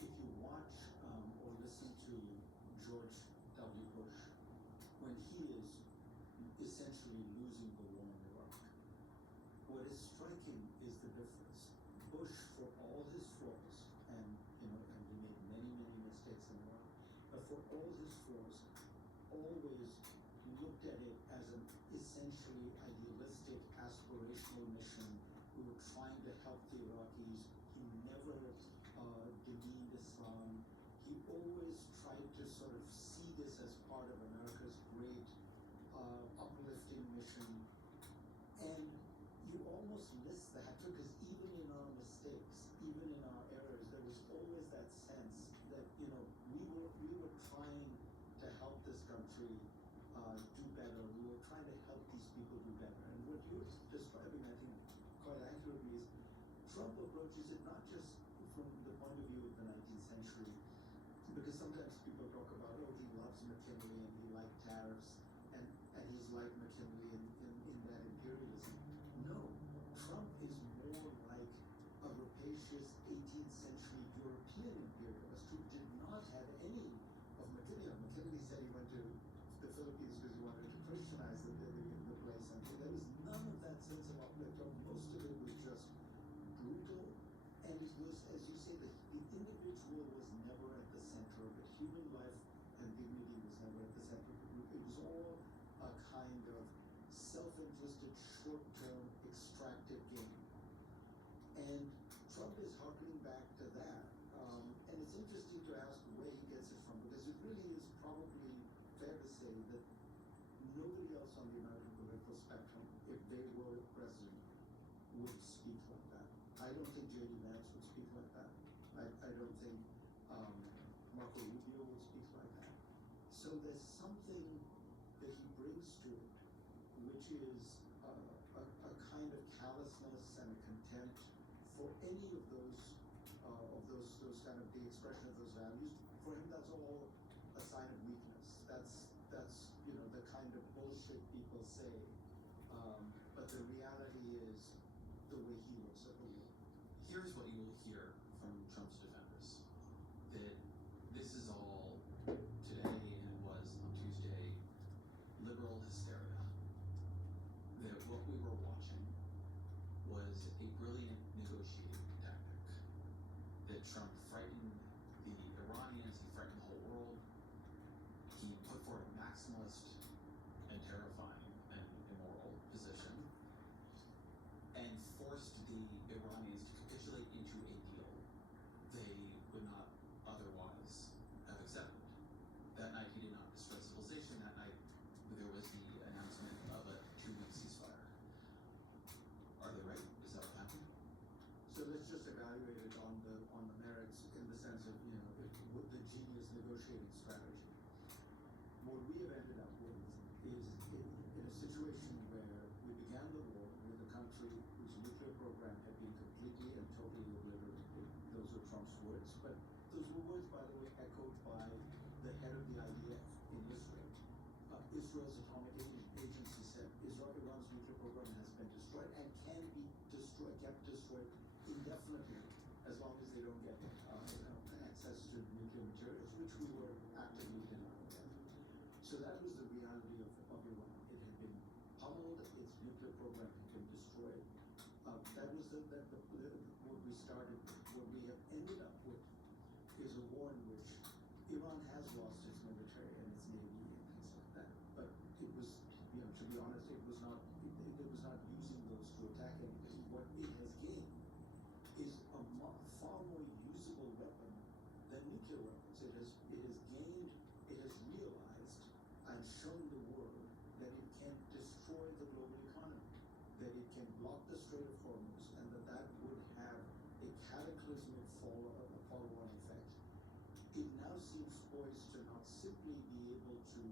If you watch or listen to George W. Bush, when he is essentially losing the war in Iraq, what is striking is the difference. Bush, for all his flaws, and he made many, many mistakes in Iraq, but for all his flaws, always looked at it as an essentially idealistic, aspirational mission. We were trying to help the Iraqis. He never demeaned Islam. He always tried to sort of see this as part of America's great uplifting mission. And you almost miss that because even in our mistakes, even in our errors, there was always that sense that, we were trying to help this country do better. We were trying to help these people do better. And what you're describing, I think, quite accurately is Trump approaches it not just from the point of view of the 19th century, because sometimes people talk about, oh, he loves McKinley and he liked tariffs, and he's like McKinley in that imperialism. No, Trump is more like a rapacious 18th century European imperialist who did not have any of McKinley. McKinley said he went to the Philippines because he wanted to Christianize the place, and there was none of that sense of uplift. Most of it was just brutal, and it was, as you say, the individual was never at the center of it. Human life and dignity was never at the center of it. It was all a kind of self-interested, short-term, extractive gain. And Trump is harkening back to that. And it's interesting to ask where he gets it from, because it really is probably fair to say that nobody else on the American political spectrum, if they were president, would speak like that. I don't think J.D. Vance would speak like that. I don't think Marco Rubio would speak like that. So there's something that he brings to it, which is a kind of callousness and a contempt for any of those kind of the expression of those values. For him, that's all a sign of weakness. That's the kind of bullshit people say. But the reality is the way he looks at the world. Here's what you will hear from Trump's defenders, that this is all today, and it was on Tuesday, liberal hysteria. That what we were watching was a brilliant negotiating tactic. That Trump frightened the Iranians, he frightened the whole world. He put forward a maximalist and terrifying and immoral position, and forced the Iranians to capitulate into a deal they would not otherwise have accepted. That night he did not destroy civilization. That night there was the announcement of a 2-week ceasefire. Are they right? Is that what happened? So let's just evaluate it on the merits in the sense of, with the genius negotiating strategy. What we have ended up with is in a situation where we began the war with a country whose nuclear program had been completely and totally obliterated. Those were Trump's words, but those were words, by the way, echoed by the head of the IDF in Israel. Israel's atomic agency said Iran's nuclear program has been destroyed and can be kept destroyed indefinitely as long as they don't get access to nuclear materials, which we were actively denying them. So that was the reality of Iran. It had been pummeled, its nuclear program had been destroyed. That was what we started. What we have ended up with is a war in which Iran has lost its military and its navy and things like that. But it was, to be honest, it was not using those to attack anything. What it has gained is a far more usable weapon than nuclear weapons. It has realized and shown the world that it can destroy the global economy, that it can block the Strait of Hormuz, and that would have a cataclysmic follow-on effect. It now seems poised to not simply be able to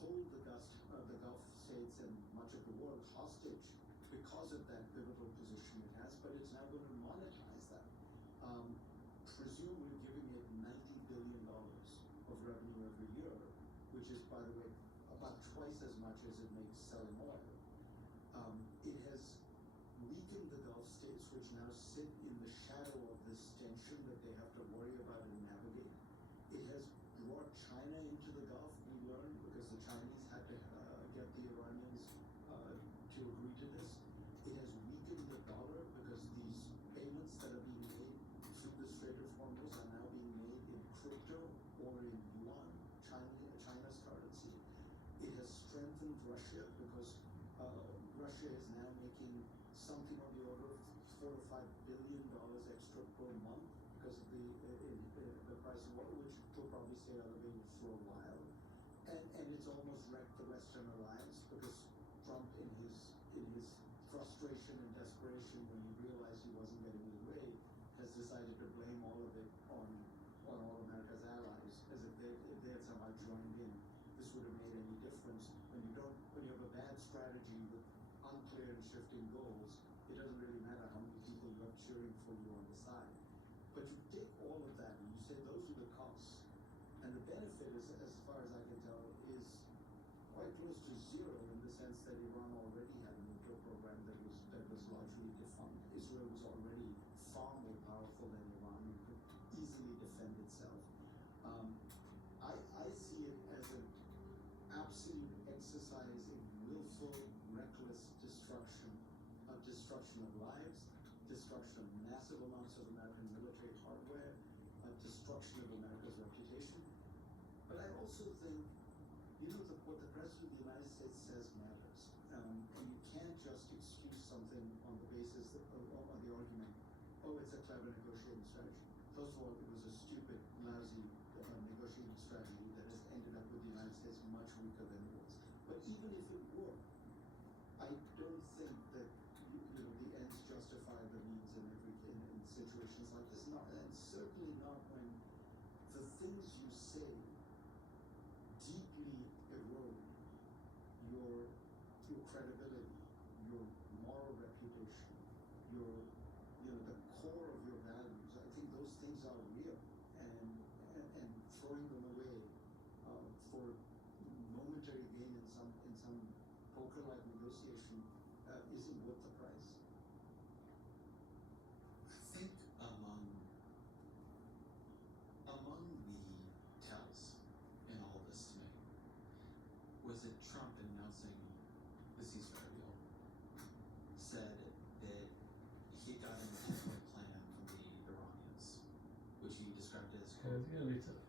hold the Gulf States and much of the world hostage because of that pivotal position it has, but it's now going to monetize that. Presume we're giving it $90 billion of revenue every year, which is, by the way, about twice as much as it makes selling oil. It has weakened the Gulf states, which now sit in the shadow of this tension that they have to worry about and navigate. It has brought China into the Gulf, we learned, because the Chinese had to get the Iranians to agree to this. It has weakened the dollar because these payments that are being made through the Strait of Hormuz are now being made in crypto or in yuan, China's currency. It has strengthened Russia because Russia is now making something on the order of $4 to $5 billion extra per month because of the price of oil, which will probably stay elevated for a while. And it's almost wrecked the Western alliance because Trump, in his frustration and desperation when he realized he wasn't getting his way, has decided to blame all of it on all America's allies, as if they had somehow joined in. This would have made any difference. When you have a bad strategy with unclear and shifting goals, it doesn't really matter how many people you have cheering for you on the side. But you take all of that and you say those are the costs. And the benefit is, as far as I can tell, is quite close to zero in the sense that Iran already had a nuclear program that was largely defunct. Israel was already far more powerful than Iran and could easily defend itself. I see it as an absolute exercise in willful, reckless destruction of lives, destruction of massive amounts of American military hardware, destruction of America's reputation. But I also think, what the President of the United States says matters. And you can't just excuse something on the basis of the argument, oh, it's a clever negotiating strategy. First of all, it was a stupid, lousy negotiating strategy that has ended up with the United States much weaker than it was. But even if it were, I don't think that the ends justify the means in situations like this. And certainly not when the things you say deeply erode your credibility, your moral reputation, the core of your values. I think those things are real, and throwing them away for momentary gain in some poker-like negotiation isn't worth the price. I think among the tells in all of this to me was that Trump announcing the ceasefire deal said that he got an ultimate plan from the Iranians, which he described as It's gonna be tough.